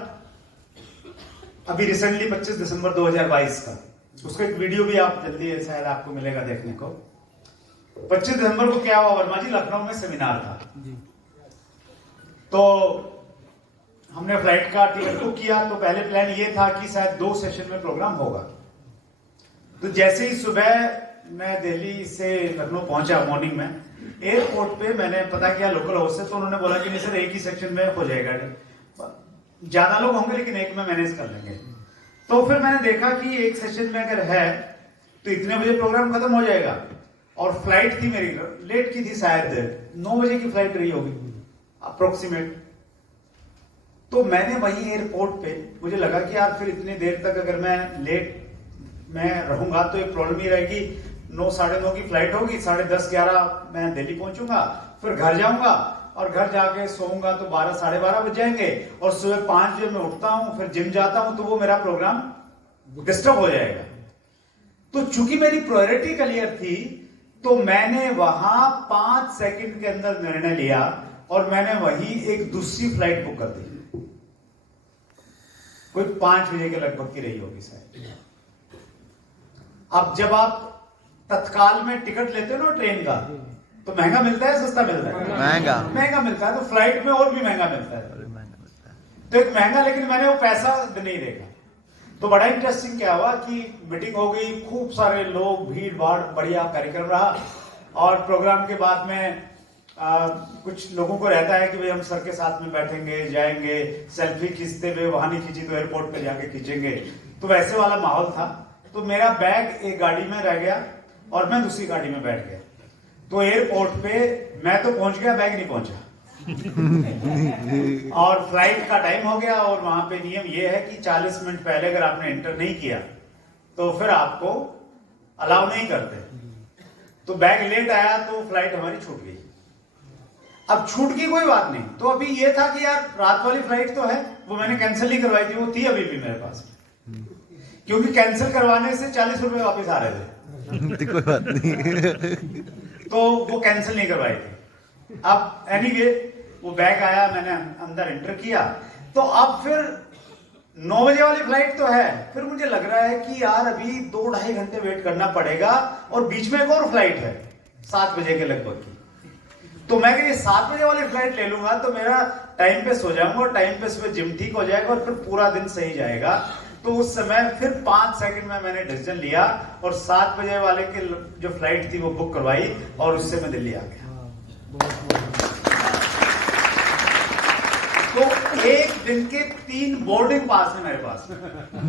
अभी रिसेंटली 25 दिसंबर 2022 का, उसका एक वीडियो भी आप जल्दी शायद आपको मिलेगा देखने को। 25 दिसंबर को क्या हुआ वर्मा जी, लखनऊ में सेमिनार था। तो हमने फ्लाइट का टिकट बुक किया। तो पहले प्लान ये था कि शायद 2 सेशन में प्रोग्राम होगा। तो जैसे ही सुबह मैं दिल्ली से लखनऊ पहुंचा मॉर्निंग में, एयरपोर्ट पे मैंने पता किया लोकल हाउस से, तो उन्होंने बोला कि नहीं सर, एक ही सेक्शन में हो जाएगा, ज्यादा लोग होंगे लेकिन एक में मैनेज कर लेंगे। तो फिर मैंने देखा कि एक सेशन में अगर है तो इतने बजे प्रोग्राम खत्म हो जाएगा। और फ्लाइट थी मेरी, लेट की थी, शायद 9 बजे की फ्लाइट रही होगी अप्रोक्सीमेट। तो मैंने वही एयरपोर्ट पे, मुझे लगा कि यार फिर इतनी देर तक अगर मैं लेट मैं रहूंगा तो एक प्रॉब्लम ही रहेगी। 9, साढ़े 9 की फ्लाइट होगी, 10:30, 11 मैं दिल्ली पहुंचूंगा, फिर घर जाऊंगा और घर जाके सोऊंगा तो 12, साढ़े 12 बज जाएंगे। और सुबह 5 बजे मैं उठता हूं, फिर जिम जाता हूं, तो वो मेरा प्रोग्राम डिस्टर्ब हो जाएगा। तो चूंकि मेरी प्रायोरिटी क्लियर थी, तो मैंने वहां 5 सेकंड के अंदर निर्णय लिया और मैंने वही एक दूसरी फ्लाइट बुक कर दी। कोई 5 बजे के लगभग की रही होगी शायद। अब जब आप तत्काल में टिकट लेते हो ना ट्रेन का, तो महंगा मिलता है सस्ता मिलता है? महंगा मिलता है। तो फ्लाइट में और भी महंगा मिलता है। तो एक महंगा, लेकिन मैंने वो पैसा नहीं देखा। तो बड़ा इंटरेस्टिंग क्या हुआ कि मीटिंग हो गई, खूब सारे लोग, भीड़ भाड़, बढ़िया कार्यक्रम रहा। और प्रोग्राम के बाद में कुछ लोगों को रहता है कि भाई हम सर के साथ में बैठेंगे, जाएंगे, सेल्फी खींचते हुए, वहां नहीं खींची तो एयरपोर्ट पे जाके खींचेंगे। तो वैसे वाला माहौल था। तो मेरा बैग एक गाड़ी में रह गया और मैं दूसरी गाड़ी में बैठ गया। तो एयरपोर्ट पे मैं तो पहुंच गया, बैग नहीं पहुंचा। और फ्लाइट का टाइम हो गया और वहां पे नियम यह है कि 40 मिनट पहले अगर आपने एंटर नहीं किया तो फिर आपको अलाउ नहीं करते। तो बैग लेट आया तो फ्लाइट हमारी छूट गई। अब छूट की कोई बात नहीं, तो अभी ये था कि यार रात वाली फ्लाइट तो है, वो मैंने कैंसिल नहीं करवाई थी, वो थी अभी भी मेरे पास, क्योंकि कैंसिल करवाने से 40 रुपए वापस आ रहे थे। कोई बात नहीं। तो वो कैंसिल नहीं करवाई थी। अब एनीवे वो बैग आया, मैंने अंदर एंटर किया। तो अब फिर 9 बजे वाली फ्लाइट तो है, फिर मुझे लग रहा है कि यार अभी 2-2.5 घंटे वेट करना पड़ेगा और बीच में एक और फ्लाइट है 7 बजे के लगभग की। तो मैं कहीं 7 बजे वाली फ्लाइट ले लूंगा तो मेरा टाइम पे सो जाऊंगा और टाइम पे सुबह जिम ठीक हो जाएगा और फिर पूरा दिन सही जाएगा। तो उस समय फिर 5 सेकंड में मैंने डिसीजन लिया और 7 बजे वाले की जो फ्लाइट थी वो बुक करवाई और उससे मैं दिल्ली आ गया। तो एक दिन के 3 बोर्डिंग पास है मेरे पास,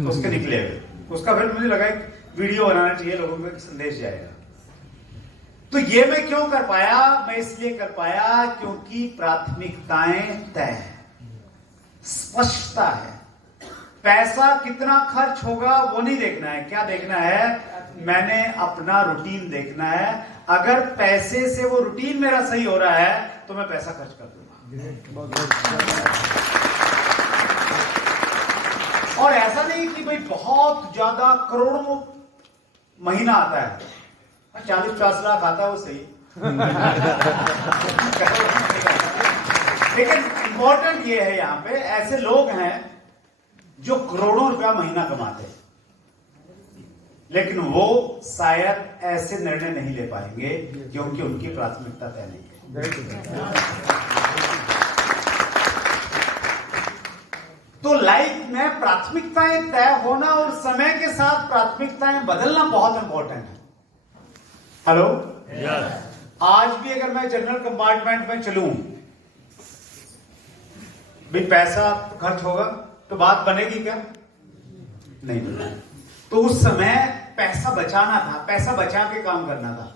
उसके निकले हुए। उसका फिर मुझे लगा एक वीडियो बनाना चाहिए, लोगों को एक संदेश जाएगा। तो ये मैं क्यों कर पाया? मैं इसलिए कर पाया क्योंकि प्राथमिकताएं तय है, स्पष्टता है। पैसा कितना खर्च होगा वो नहीं देखना है, क्या देखना है? मैंने अपना रूटीन देखना है। अगर पैसे से वो रूटीन मेरा सही हो रहा है तो मैं पैसा खर्च कर दूंगा। और ऐसा नहीं कि भाई बहुत ज्यादा करोड़ों महीना आता है, 40-50 लाख आता है वो सही लेकिन इंपॉर्टेंट ये है, यहां पे ऐसे लोग हैं जो करोड़ों रुपया महीना कमाते हैं, लेकिन वो शायद ऐसे निर्णय नहीं ले पाएंगे क्योंकि उनकी प्राथमिकता तय नहीं है। तो लाइफ में प्राथमिकताएं तय होना और समय के साथ प्राथमिकताएं बदलना बहुत इंपॉर्टेंट है। हेलो, आज भी अगर मैं जनरल कंपार्टमेंट में चलूं, भाई पैसा खर्च होगा तो बात बनेगी क्या? नहीं बनेगी। तो उस समय पैसा बचाना था, पैसा बचा के काम करना था।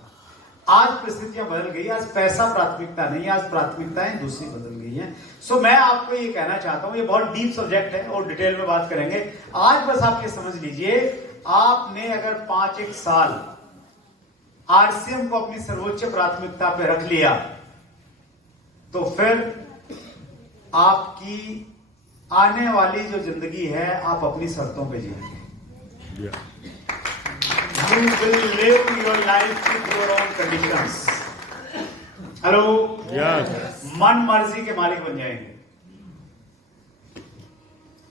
आज परिस्थितियां बदल गई, आज पैसा प्राथमिकता नहीं, आज प्राथमिकताएं दूसरी बदल गई हैं। सो मैं आपको ये कहना चाहता हूं, ये बहुत डीप सब्जेक्ट है और डिटेल में बात करेंगे। आज बस आप ये समझ लीजिए, आपने अगर 5-1 साल आरसीएम को अपनी सर्वोच्च प्राथमिकता पे रख लिया तो फिर आपकी आने वाली जो जिंदगी है आप अपनी शर्तों पे जिएंगे। You will live your life with your own conditions. Hello, मन मर्जी के मालिक बन जाएंगे।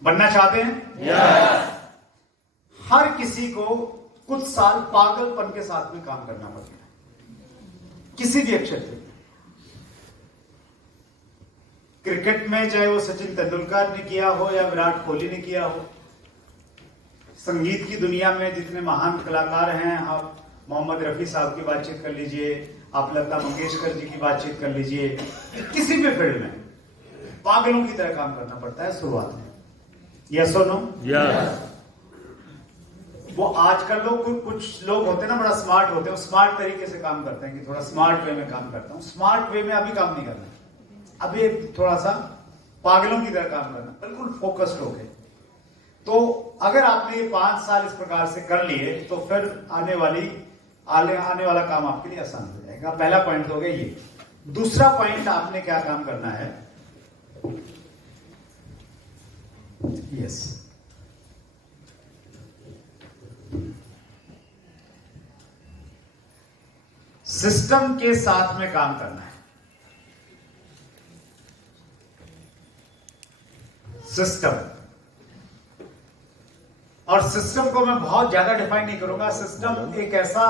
बनना चाहते हैं? हर किसी को कुछ साल पागलपन के साथ में काम करना पड़ता है, किसी भी क्षेत्र में। क्रिकेट में चाहे वो सचिन तेंदुलकर ने किया हो या विराट कोहली ने किया हो, संगीत की दुनिया में जितने महान कलाकार हैं, आप मोहम्मद रफी साहब की बातचीत कर लीजिए, आप लता मंगेशकर जी की बातचीत कर लीजिए, किसी भी फील्ड में पागलों की तरह काम करना पड़ता है शुरुआत में। यस और नो? वो आजकल लोग, कुछ लोग होते हैं ना, बड़ा स्मार्ट होते हैं, स्मार्ट तरीके से काम करते हैं कि थोड़ा स्मार्ट वे में काम करता हूं। स्मार्ट वे में अभी काम नहीं करना, अभी थोड़ा सा पागलों की तरह काम करना, बिल्कुल फोकस्ड होके। तो अगर आपने ये 5 साल इस प्रकार से कर लिए तो फिर आने वाला काम आपके लिए आसान हो जाएगा। पहला पॉइंट हो गया ये। दूसरा पॉइंट, आपने क्या काम करना है? यस, सिस्टम के साथ में काम करना है। सिस्टम, और सिस्टम को मैं बहुत ज्यादा डिफाइन नहीं करूंगा। सिस्टम एक ऐसा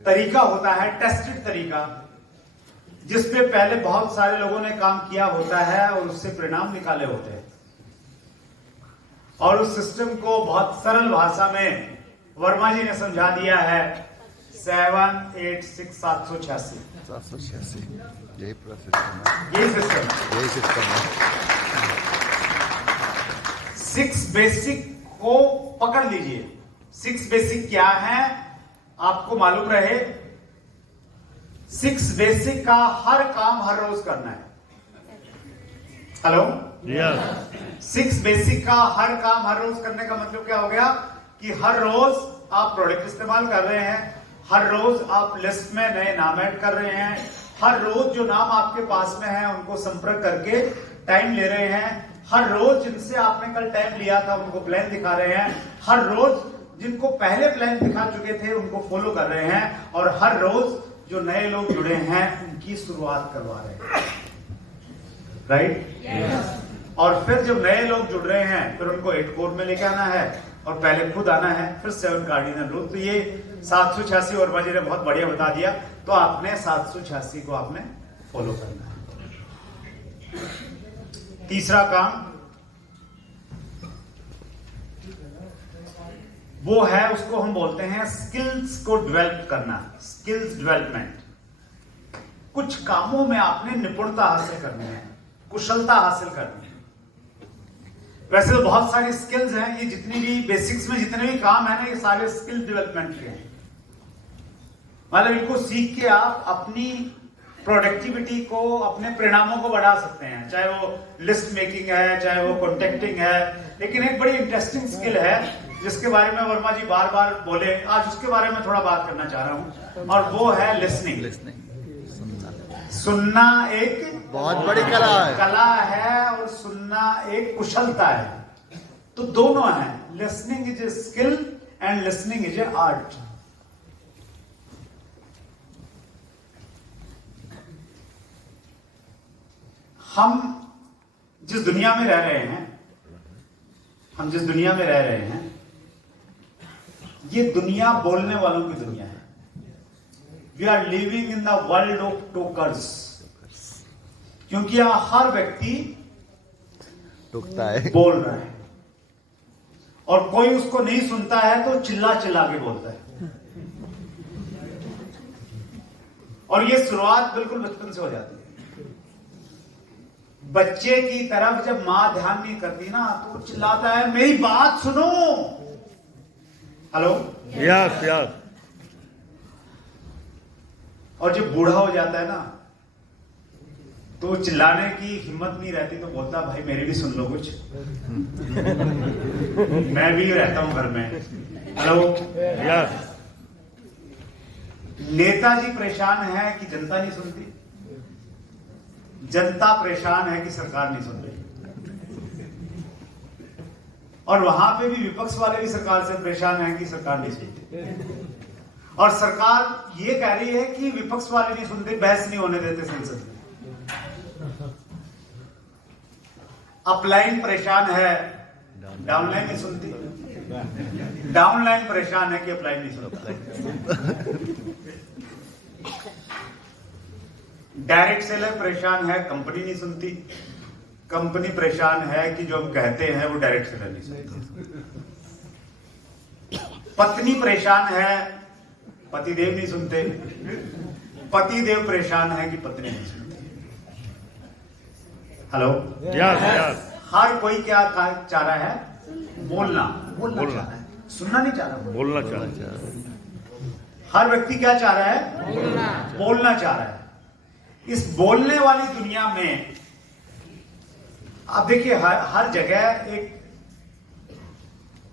तरीका होता है, टेस्टेड तरीका, जिसपे पहले बहुत सारे लोगों ने काम किया होता है और उससे परिणाम निकाले होते हैं। और उस सिस्टम को बहुत सरल भाषा में वर्मा जी ने समझा दिया है। 7, 8, 6, 786 यही पूरा सिस्टम है, यही सिस्टम है। 6 बेसिक को पकड़ लीजिए। 6 बेसिक क्या है आपको मालूम रहे। 6 बेसिक का हर काम हर रोज करना है। हेलो, 6 बेसिक का हर काम हर रोज करने का मतलब क्या हो गया कि हर रोज आप प्रोडक्ट इस्तेमाल कर रहे हैं, हर रोज आप लिस्ट में नए नाम ऐड कर रहे हैं, हर रोज जो नाम आपके पास में है उनको संपर्क करके टाइम ले रहे हैं, हर रोज जिनसे आपने कल टाइम लिया था उनको प्लान दिखा रहे हैं, हर रोज जिनको पहले प्लान दिखा चुके थे उनको फॉलो कर रहे हैं, और हर रोज जो नए लोग जुड़े हैं उनकी शुरुआत करवा रहे हैं। राइट? और फिर जब नए लोग जुड़ रहे हैं फिर उनको 8 कोर में लेके आना है और पहले खुद आना है, फिर 7 कार्डिनल रूल। तो ये 786 और वर्मा जी ने बहुत बढ़िया बता दिया। तो आपने 786 को आपने फॉलो करना है। तीसरा काम वो है, उसको हम बोलते हैं स्किल्स को डेवलप करना, स्किल्स डेवलपमेंट। कुछ कामों में आपने निपुणता हासिल करनी है, कुशलता हासिल करनी है। वैसे तो बहुत सारी स्किल्स हैं, ये जितनी भी बेसिक्स में जितने भी काम है ना, ये सारे स्किल डेवलपमेंट के हैं। मतलब इनको सीख के आप अपनी प्रोडक्टिविटी को, अपने परिणामों को बढ़ा सकते हैं, चाहे वो लिस्ट मेकिंग है, चाहे वो कॉन्टेक्टिंग है। लेकिन एक बड़ी इंटरेस्टिंग स्किल है जिसके बारे में वर्मा जी बार बार बोले, आज उसके बारे में थोड़ा बात करना चाह रहा हूं, और वो है लिसनिंग। सुनना एक बहुत बड़ी कला है। कला है और सुनना एक कुशलता है। तो दोनों है, listening is a skill and listening is a art. हम जिस दुनिया में रह रहे हैं, ये दुनिया बोलने वालों की दुनिया है। We are living in the world of talkers, क्योंकि यहां हर व्यक्ति टोकता है, बोल रहा है, और कोई उसको नहीं सुनता है तो चिल्ला चिल्ला के बोलता है। और ये शुरुआत बिल्कुल बचपन से हो जाती है। बच्चे की तरफ जब मां ध्यान नहीं करती ना, तो वो चिल्लाता है, मेरी बात सुनो। Hello, yes yes. और जब बूढ़ा हो जाता है ना, तो चिल्लाने की हिम्मत नहीं रहती, तो बोलता, भाई मेरी भी सुन लो कुछ। मैं भी रहता हूं घर में। Hello, yes. नेताजी परेशान है कि जनता नहीं सुनती, जनता परेशान है कि सरकार नहीं सुन रही, और वहां पे भी विपक्ष वाले भी सरकार से परेशान है कि सरकार नहीं सुनती, और सरकार ये कह रही है कि विपक्ष वाले नहीं सुनते, बहस नहीं होने देते संसद में। अपलाइन परेशान है, डाउनलाइन नहीं सुनती, डाउनलाइन परेशान है कि अपलाइन नहीं सुनती, डायरेक्ट सेलर परेशान है, कंपनी नहीं सुनती, कंपनी परेशान है कि जो हम कहते हैं वो डायरेक्ट सेलर नहीं सुनती, पत्नी परेशान है, पतिदेव नहीं सुनते, पतिदेव परेशान है कि पत्नी नहीं सुनती। Hello, yes yes. हर कोई क्या चाह रहा है? बोलना चाह रहा है, सुनना नहीं चाह रहा। बोलना चाह रहा है। हर व्यक्ति क्या चाह रहा है? बोलना चाह रहा है। इस बोलने वाली दुनिया में आप देखिए, हर जगह एक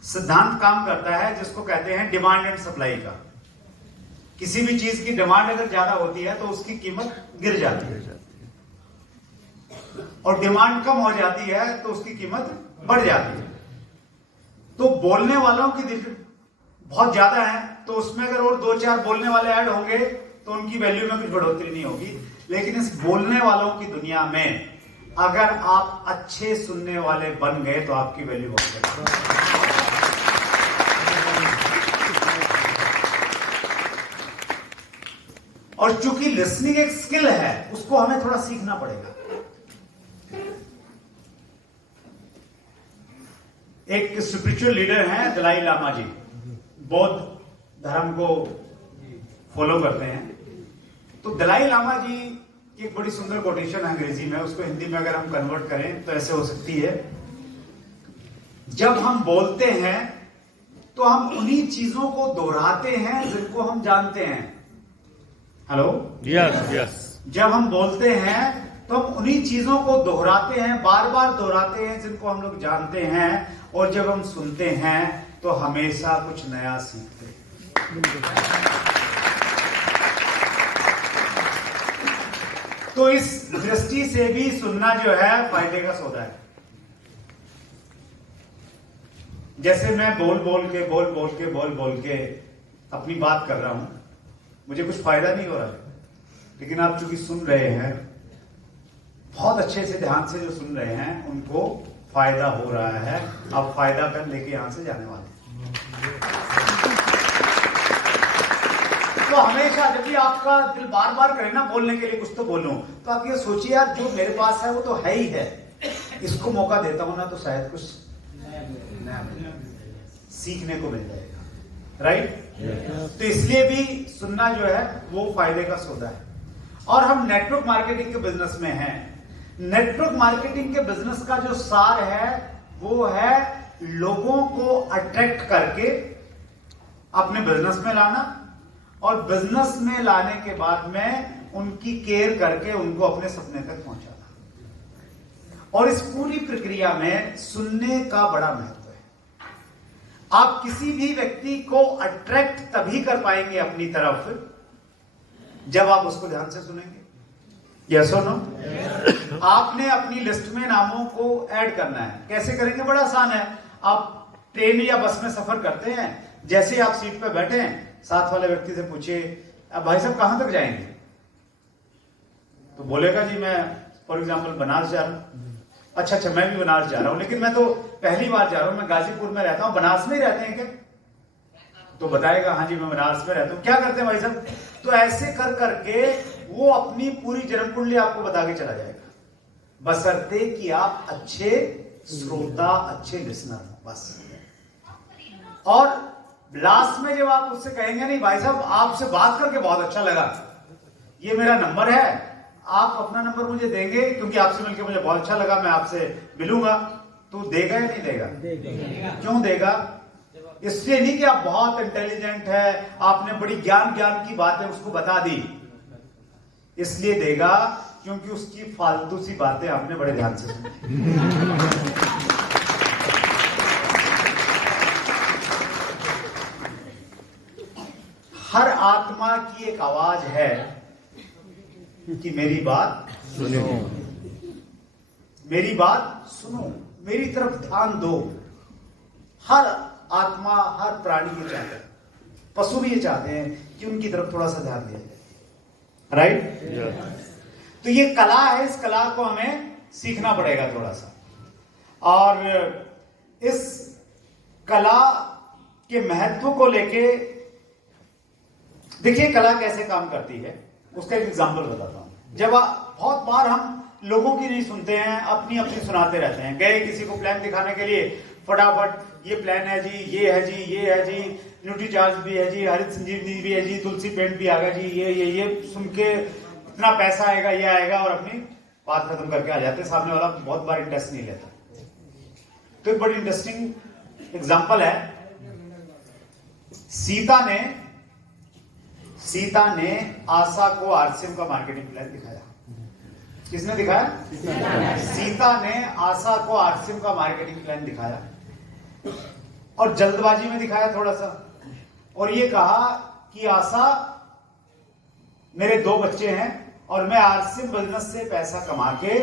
सिद्धांत काम करता है जिसको कहते हैं डिमांड एंड सप्लाई का। किसी भी चीज की डिमांड अगर ज्यादा होती है तो उसकी कीमत गिर जाती है, और डिमांड कम हो जाती है तो उसकी कीमत बढ़ जाती है। तो बोलने वालों की बहुत ज्यादा है, तो उसमें अगर और 2-4 बोलने वाले ऐड होंगे तो उनकी वैल्यू में कुछ बढ़ोतरी नहीं होगी। लेकिन इस बोलने वालों की दुनिया में अगर आप अच्छे सुनने वाले बन गए तो आपकी वैल्यू बढ़ जाएगी। और चूंकि लिसनिंग एक स्किल है, उसको हमें थोड़ा सीखना पड़ेगा। एक स्पिरिचुअल लीडर हैं दलाई लामा जी, बौद्ध धर्म को फॉलो करते हैं। तो दलाई लामा जी की एक बड़ी सुंदर कोटेशन अंग्रेजी में, उसको हिंदी में अगर हम कन्वर्ट करें तो ऐसे हो सकती है, जब हम बोलते हैं तो हम उन्हीं चीजों को दोहराते हैं जिनको हम जानते हैं। Hello, yes yes. जब हम बोलते हैं तो हम उन्हीं चीजों को दोहराते हैं, बार बार दोहराते हैं जिनको हम लोग जानते हैं, और जब हम सुनते हैं तो हमेशा कुछ नया सीखते हैं। तो इस दृष्टि से भी सुनना जो है फायदे का सौदा है। जैसे मैं बोल बोल के अपनी बात कर रहा हूं, मुझे कुछ फायदा नहीं हो रहा है, लेकिन आप चूंकि सुन रहे हैं, बहुत अच्छे से ध्यान से जो सुन रहे हैं, उनको फायदा हो रहा है। आप फायदा कर लेके यहां से जाने वाले हैं। तो हमेशा जब भी आपका दिल बार बार करे ना बोलने के लिए कुछ तो बोलूं, तो आप ये सोचिए, यार जो मेरे पास है वो तो है ही है, इसको मौका देता हूं ना तो शायद कुछ सीखने को मिल जाएगा। राइट? तो इसलिए भी सुनना जो है वो फायदे का सौदा है। और हम नेटवर्क मार्केटिंग के बिजनेस में हैं। नेटवर्क मार्केटिंग के बिजनेस का जो सार है वो है लोगों को अट्रैक्ट करके अपने बिजनेस में लाना, और बिजनेस में लाने के बाद में उनकी केयर करके उनको अपने सपने तक पहुंचाना। और इस पूरी प्रक्रिया में सुनने का बड़ा महत्व है। आप किसी भी व्यक्ति को अट्रैक्ट तभी कर पाएंगे अपनी तरफ जब आप उसको ध्यान से सुनेंगे। यस और नो? आपने अपनी लिस्ट में नामों को ऐड करना है। कैसे करेंगे? बड़ा आसान है। आप ट्रेन या बस में सफर करते हैं, जैसे ही आप सीट पे बैठे हैं, साथ वाले व्यक्ति से पूछिए, अब भाई साहब कहां तक जाएंगे? तो बोलेगा जी मैं फॉर एग्जाम्पल बनारस जा रहा हूं। अच्छा, मैं भी बनारस जा रहा हूं, लेकिन मैं तो पहली बार जा रहा हूं, मैं गाजीपुर में रहता हूं। बनारस में ही रहते हैं क्या? तो बताएगा हाँ जी मैं बनारस में रहता हूं। क्या करते हैं भाई साहब? तो ऐसे कर करके वो अपनी पूरी जन्म कुंडली आपको बता के चला जाएगा, बशर्ते कि आप अच्छे श्रोता, अच्छे लिसनर हो बस। और लास्ट में जब आप उससे कहेंगे नहीं भाई साहब आपसे बात करके बहुत अच्छा लगा, ये मेरा नंबर है, आप अपना नंबर मुझे देंगे क्योंकि आपसे मिलकर मुझे बहुत अच्छा लगा, मैं आपसे मिलूंगा, तो देगा या नहीं देगा? क्यों देगा? इसलिए नहीं कि आप बहुत इंटेलिजेंट है, आपने बड़ी ज्ञान की बातें उसको बता दी, इसलिए देगा क्योंकि उसकी फालतू सी बातें आपने बड़े ध्यान से सुनी। हर आत्मा की एक आवाज है कि मेरी बात सुनो, मेरी बात सुनो, मेरी तरफ ध्यान दो। हर आत्मा, हर प्राणी ये चाहते हैं, पशु भी ये चाहते हैं कि उनकी तरफ थोड़ा सा ध्यान दिया जाए। राइट? तो ये कला है, इस कला को हमें सीखना पड़ेगा थोड़ा सा। और इस कला के महत्व को लेके देखिए कला कैसे काम करती है, उसका एक एग्जांपल बताता हूं। जब बहुत बार हम लोगों की नहीं सुनते हैं, अपनी अपनी सुनाते रहते हैं। गए किसी को प्लान दिखाने के लिए, फटाफट ये प्लान है जी, ये है जी, ये है जी, न्यूट्री चार्ज भी है जी, हरित संजीवनी भी है जी, तुलसी पेंट भी आ गया जी, ये सुन के इतना पैसा आएगा, ये आएगा, और अपनी बात खत्म करके आ जाते। सामने वाला बहुत बार इंटरेस्ट नहीं लेता। तो एक बड़ी इंटरेस्टिंग एग्जांपल है, सीता ने आशा को आरसीएम का मार्केटिंग प्लान दिखाया। किसने दिखाया? सीता ने आशा को आरसीएम का मार्केटिंग प्लान दिखाया, और जल्दबाजी में दिखाया थोड़ा सा, और ये कहा कि आशा मेरे 2 बच्चे हैं और मैं आरसीएम बिजनेस से पैसा कमा के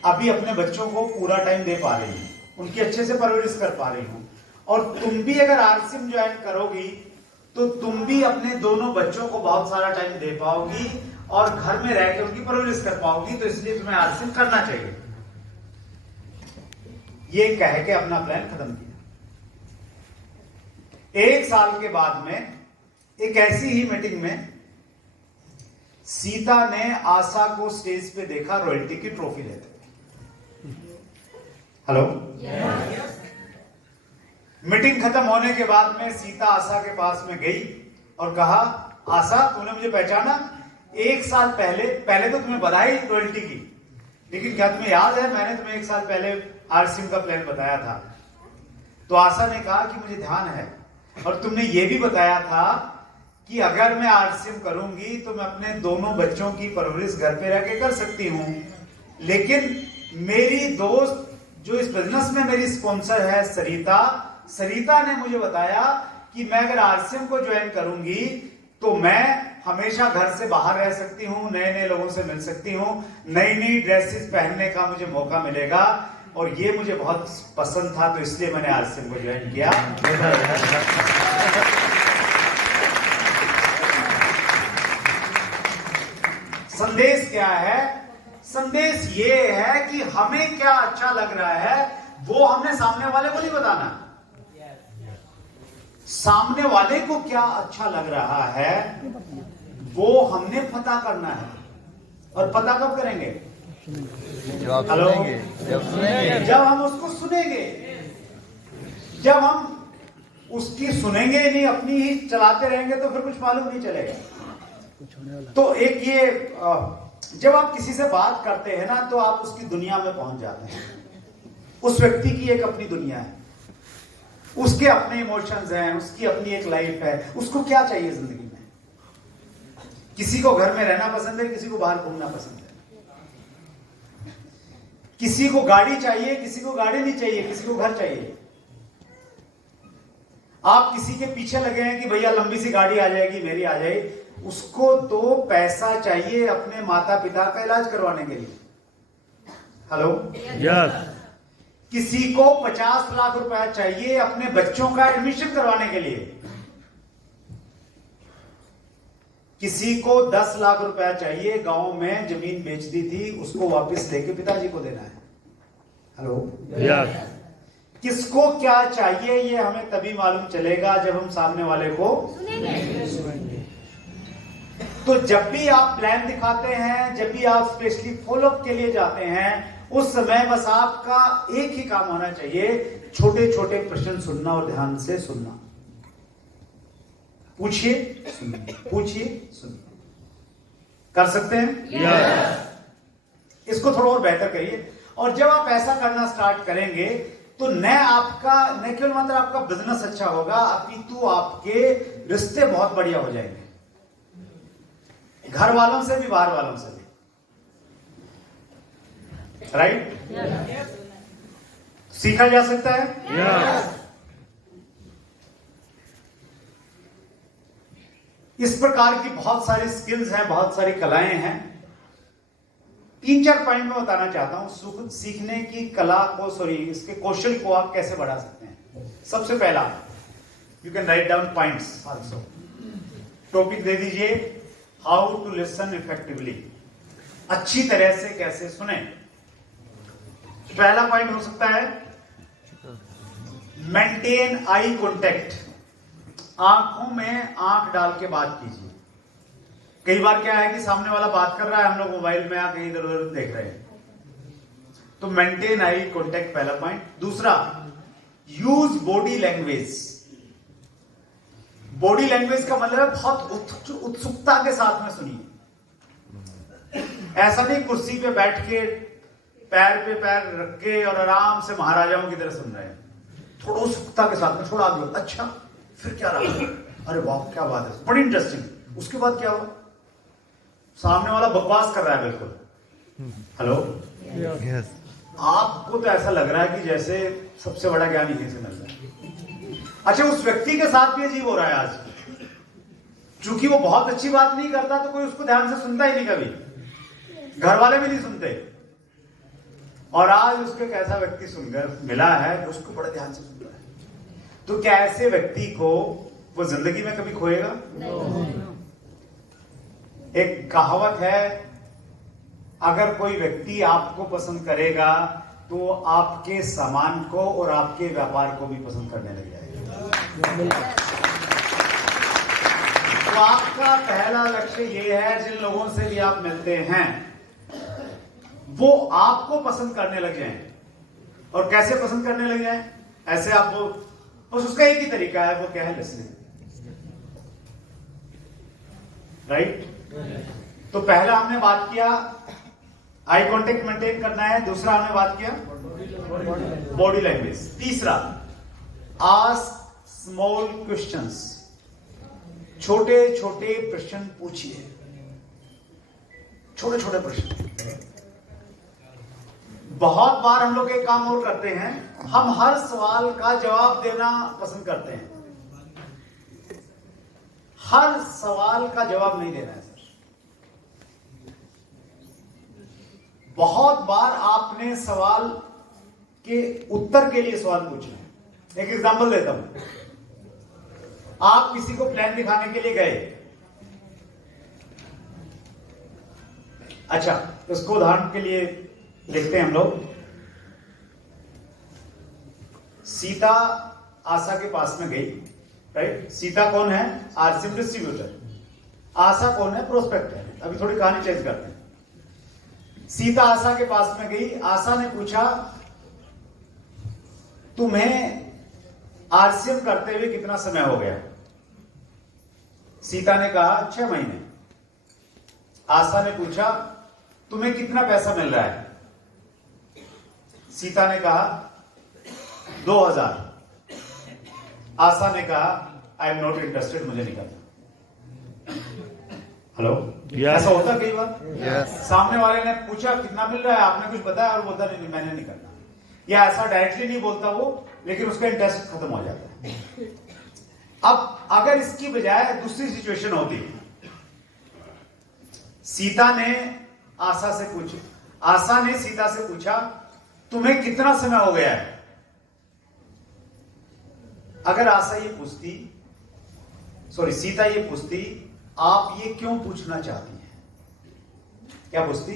अभी अपने बच्चों को पूरा टाइम दे पा रही हूं, उनकी अच्छे से परवरिश कर पा रही हूं, और तुम भी अगर आरसीएम ज्वाइन करोगी तो तुम भी अपने दोनों बच्चों को बहुत सारा टाइम दे पाओगी और घर में रह के उनकी परवरिश कर पाओगी, तो इसलिए तुम्हें आरसीएम करना चाहिए। ये कह के अपना प्लान खत्म किया। 1 साल के बाद में एक ऐसी ही मीटिंग में सीता ने आशा को स्टेज पे देखा रॉयल्टी की ट्रॉफी लेते। हेलो? मीटिंग खत्म होने के बाद में सीता आशा के पास में गई और कहा, आशा तूने मुझे पहचाना? 1 साल पहले तो तुम्हें बधाई रॉयल्टी की, लेकिन क्या तुम्हें याद है मैंने तुम्हें 1 साल पहले आरसीएम का प्लान बताया था? तो आशा ने कहा कि मुझे ध्यान है, और तुमने ये भी बताया था कि अगर मैं आरसीएम करूंगी तो मैं अपने दोनों बच्चों की परवरिश घर पे रह के कर सकती हूं, लेकिन मेरी दोस्त जो इस बिजनेस में मेरी स्पॉन्सर है सरिता ने मुझे बताया कि मैं अगर आरसीएम को ज्वाइन करूंगी तो मैं हमेशा घर से बाहर रह सकती हूं, नए नए लोगों से मिल सकती हूं, नई नई ड्रेसेस पहनने का मुझे मौका मिलेगा, और ये मुझे बहुत पसंद था, तो इसलिए मैंने आरसीएम को ज्वाइन किया। संदेश क्या है? संदेश ये है कि हमें क्या अच्छा लग रहा है वो हमने सामने वाले को नहीं बताना। सामने वाले को क्या अच्छा लग रहा है वो हमने पता करना है, और पता कब करेंगे? जब हेलो? सुनेंगे, जब हम उसको सुनेंगे। जब हम उसकी सुनेंगे नहीं, अपनी ही चलाते रहेंगे तो फिर कुछ मालूम नहीं चलेगा। तो एक ये जब आप किसी से बात करते हैं ना तो आप उसकी दुनिया में पहुंच जाते हैं। उस व्यक्ति की एक अपनी दुनिया है, उसके अपने इमोशंस हैं, उसकी अपनी एक लाइफ है, उसको क्या चाहिए जिंदगी में। किसी को घर में रहना पसंद है, किसी को बाहर घूमना पसंद है, किसी को गाड़ी चाहिए, किसी को गाड़ी नहीं चाहिए, किसी को घर चाहिए। आप किसी के पीछे लगे हैं कि भैया लंबी सी गाड़ी आ जाएगी, मेरी आ जाएगी, उसको तो पैसा चाहिए अपने माता पिता का इलाज करवाने के लिए। हेलो, यस, किसी को 50 लाख रुपया चाहिए अपने बच्चों का एडमिशन करवाने के लिए। किसी को 10 लाख रुपया चाहिए, गांव में जमीन बेच दी थी, उसको वापस लेके पिताजी को देना है। हेलो, यस, किसको क्या चाहिए ये हमें तभी मालूम चलेगा जब हम सामने वाले को सुनेंगे। तो जब भी आप प्लान दिखाते हैं, जब भी आप स्पेशली फॉलोअप के लिए जाते हैं, उस समय बस आपका एक ही काम होना चाहिए, छोटे छोटे प्रश्न सुनना और ध्यान से सुनना। पूछिए, सुनिए, पूछिए, सुनिए। कर सकते हैं? यस, इसको थोड़ा और बेहतर करिए। और जब आप ऐसा करना स्टार्ट करेंगे तो न केवल मात्र आपका बिजनेस अच्छा होगा, अपितु आपके रिश्ते बहुत बढ़िया हो जाएंगे, घर वालों से भी, बाहर वालों से भी। राइट? सीखा जा सकता है। यस, इस प्रकार की बहुत सारी स्किल्स हैं, बहुत सारी कलाएं हैं। 3-4 पॉइंट में बताना चाहता हूं सीखने की कला को, इसके कौशल को आप कैसे बढ़ा सकते हैं। सबसे पहला, you can write down points also. Topic दे दीजिए, हाउ टू लिसन इफेक्टिवली। अच्छी तरह से कैसे सुने। पहला पॉइंट हो सकता है मेंटेन आई कॉन्टेक्ट। आंखों में आंख डाल के बात कीजिए। कई बार क्या है कि सामने वाला बात कर रहा है, हम लोग मोबाइल में आके इधर उधर देख रहे हैं। तो मेंटेन आई कॉन्टेक्ट, पहला पॉइंट। दूसरा, use body language. Body language का मतलब है बहुत उत्सुकता के साथ में सुनिए। ऐसा नहीं कुर्सी पे बैठ के पैर पे पैर रख के और आराम से महाराजाओं की तरह सुन रहे हैं। थोड़ा उत्सुकता के साथ में, थोड़ा आगे, अच्छा फिर क्या रहा, अरे वाह क्या बात है, बड़ी इंटरेस्टिंग। उसके बाद क्या हुआ, सामने वाला बकवास कर रहा है बिल्कुल। हेलो, यस, आपको तो ऐसा लग रहा है कि जैसे सबसे बड़ा ज्ञान यहीं से मिल रहा है। अच्छा, उस व्यक्ति के साथ भी अजीब हो रहा है आज, चूंकि वो बहुत अच्छी बात नहीं करता तो कोई उसको ध्यान से सुनता ही नहीं, कभी घर वाले भी नहीं सुनते। और आज उसके कैसा व्यक्ति सुनकर मिला है जो उसको बड़े ध्यान से सुन रहा है। तो क्या ऐसे व्यक्ति को वो जिंदगी में कभी खोएगा? एक कहावत है, अगर कोई व्यक्ति आपको पसंद करेगा तो आपके सामान को और आपके व्यापार को भी पसंद करने लग जाएगा। तो आपका पहला लक्ष्य ये है, जिन लोगों से भी आप मिलते हैं वो आपको पसंद करने लग जाएं। और कैसे पसंद करने लग जाएं? ऐसे आप वो, बस उसका एक ही तरीका है, वो क्या है, लिसनिंग। राइट? तो पहला हमने बात किया आई कांटेक्ट मेंटेन करना है। दूसरा हमने बात किया बॉडी लैंग्वेज। तीसरा, आस्क स्मॉल क्वेश्चंस। छोटे छोटे प्रश्न पूछिए, छोटे छोटे प्रश्न। बहुत बार हम लोग एक काम और करते हैं, हम हर सवाल का जवाब देना पसंद करते हैं। हर सवाल का जवाब नहीं देना है सर। बहुत बार आपने सवाल के उत्तर के लिए सवाल पूछे हैं। एक एग्जांपल देता हूं। आप किसी को प्लान दिखाने के लिए गए, अच्छा इसको उदाहरण के लिए देखते हैं हम लोग। सीता आशा के पास में गई, राइट? सीता कौन है? RCM distributor. आशा कौन है? प्रोस्पेक्टर। अभी थोड़ी कहानी चेंज करते हैं। सीता आशा के पास में गई। आशा ने पूछा, तुम्हें आरसीएम करते हुए कितना समय हो गया? सीता ने कहा 6 महीने। आशा ने पूछा, तुम्हें कितना पैसा मिल रहा है? सीता ने कहा 2000। आशा ने कहा आई एम नॉट इंटरेस्टेड, मुझे नहीं करना। हेलो, ऐसा होता है कई बार। सामने वाले ने पूछा कितना मिल रहा है, आपने कुछ बताया और बोलता नहीं मैंने नहीं करना। या ऐसा डायरेक्टली नहीं बोलता वो, लेकिन उसका इंटरेस्ट खत्म हो जाता है। अब अगर इसकी बजाय दूसरी सिचुएशन होती, सीता ने आशा ने सीता से पूछा, तुम्हें कितना समय हो गया है? अगर सीता ये पूछती, आप ये क्यों पूछना चाहती हैं? क्या पूछती?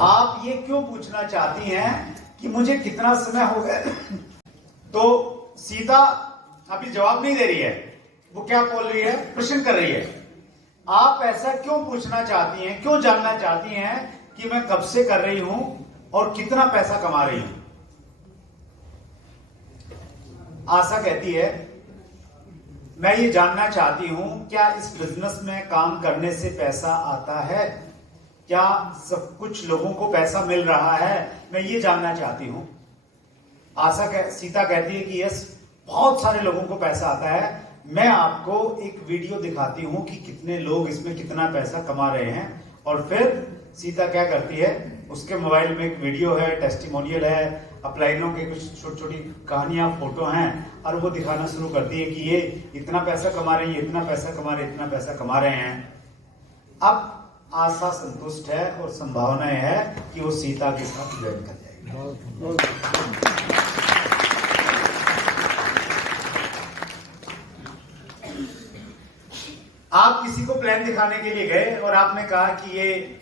आप ये क्यों पूछना चाहती हैं कि मुझे कितना समय हो गया? तो सीता अभी जवाब नहीं दे रही है, वो क्या बोल रही है? प्रश्न कर रही है। आप ऐसा क्यों पूछना चाहती हैं, क्यों जानना चाहती हैं कि मैं कब से कर रही हूं और कितना पैसा कमा रही हूं? आशा कहती है, मैं ये जानना चाहती हूं, क्या इस बिजनेस में काम करने से पैसा आता है? क्या सब कुछ लोगों को पैसा मिल रहा है? मैं ये जानना चाहती हूं। सीता कहती है कि यस, बहुत सारे लोगों को पैसा आता है। मैं आपको एक वीडियो दिखाती हूं कि कितने लोग इसमें कितना पैसा कमा रहे हैं। और फिर सीता क्या करती है, उसके मोबाइल में एक वीडियो है, टेस्टिमोनियल है, अपलाइनों के कुछ छोटी छोटी कहानियां, फोटो हैं, और वो दिखाना शुरू करती है कि ये इतना पैसा कमा रहे हैं, इतना पैसा कमा रहे हैं, इतना पैसा कमा रहे हैं। अब आशा संतुष्ट है और संभावना है कि वो सीता के साथ ज्वाइन कर जाएगी। आप किसी को प्लान दिखाने के लिए गए और आपने कहा कि ये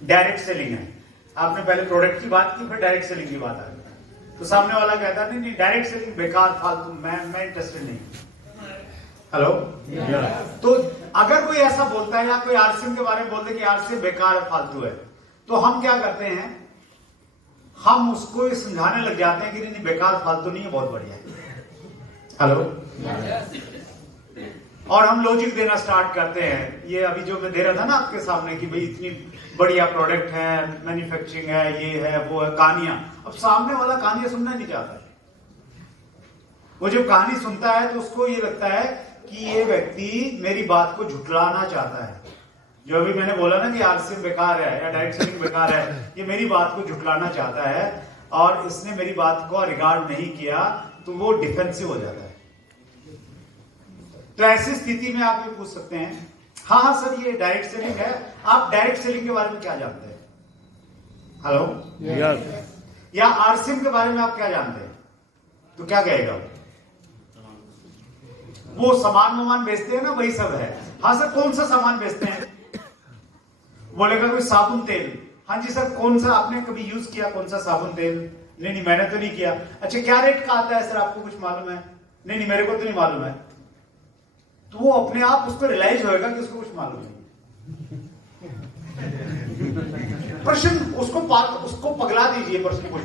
डायरेक्ट सेलिंग है। आपने पहले प्रोडक्ट की बात की, फिर डायरेक्ट सेलिंग की बात आ गई, तो सामने वाला कहता नहीं डायरेक्ट सेलिंग बेकार, फालतू, मैं इंटरेस्टेड नहीं। हेलो, तो अगर कोई ऐसा बोलता है या कोई आरसीएम के बारे में बोलते कि आरसीएम बेकार है, फालतू है, तो हम क्या करते हैं? हम उसको समझाने लग जाते हैं कि नहीं बेकार फालतू नहीं है, बहुत बढ़िया है। हेलो, और हम लॉजिक देना स्टार्ट करते हैं। ये अभी जो मैं दे रहा था ना आपके सामने कि भाई इतनी बढ़िया प्रोडक्ट है, मैन्युफैक्चरिंग है, ये है, वो है, कहानियां। अब सामने वाला कहानियां सुनना नहीं चाहता। वो जब कहानी सुनता है तो उसको ये लगता है कि ये व्यक्ति मेरी बात को झुठलाना चाहता है। जो अभी मैंने बोला ना कि आरसीएम बेकार है या डायरेक्ट सेलिंग बेकार है, ये मेरी बात को झुठलाना चाहता है और इसने मेरी बात को रिगार्ड नहीं किया, तो वो डिफेंसिव हो जाता है। तो ऐसी स्थिति में आप ये पूछ सकते हैं, हाँ सर ये डायरेक्ट सेलिंग है, आप डायरेक्ट सेलिंग के बारे में क्या जानते हैं? हेलो, या आरसीएम के बारे में आप क्या जानते हैं? तो क्या कहेगा वो? सामान बेचते हैं ना, वही सब है। हाँ सर कौन सा सामान बेचते हैं? बोलेगा कोई साबुन तेल। हाँ जी सर, कौन सा आपने कभी यूज किया, कौन सा साबुन तेल? नहीं मैंने तो नहीं किया। अच्छा क्या रेट का आता है सर, आपको कुछ मालूम है? नहीं मेरे को तो नहीं मालूम है। तो वो अपने आप उसको रियलाइज होएगा कि उसको कुछ मालूम नहीं। प्रश्न उसको पगला दीजिए, प्रश्न पूछ।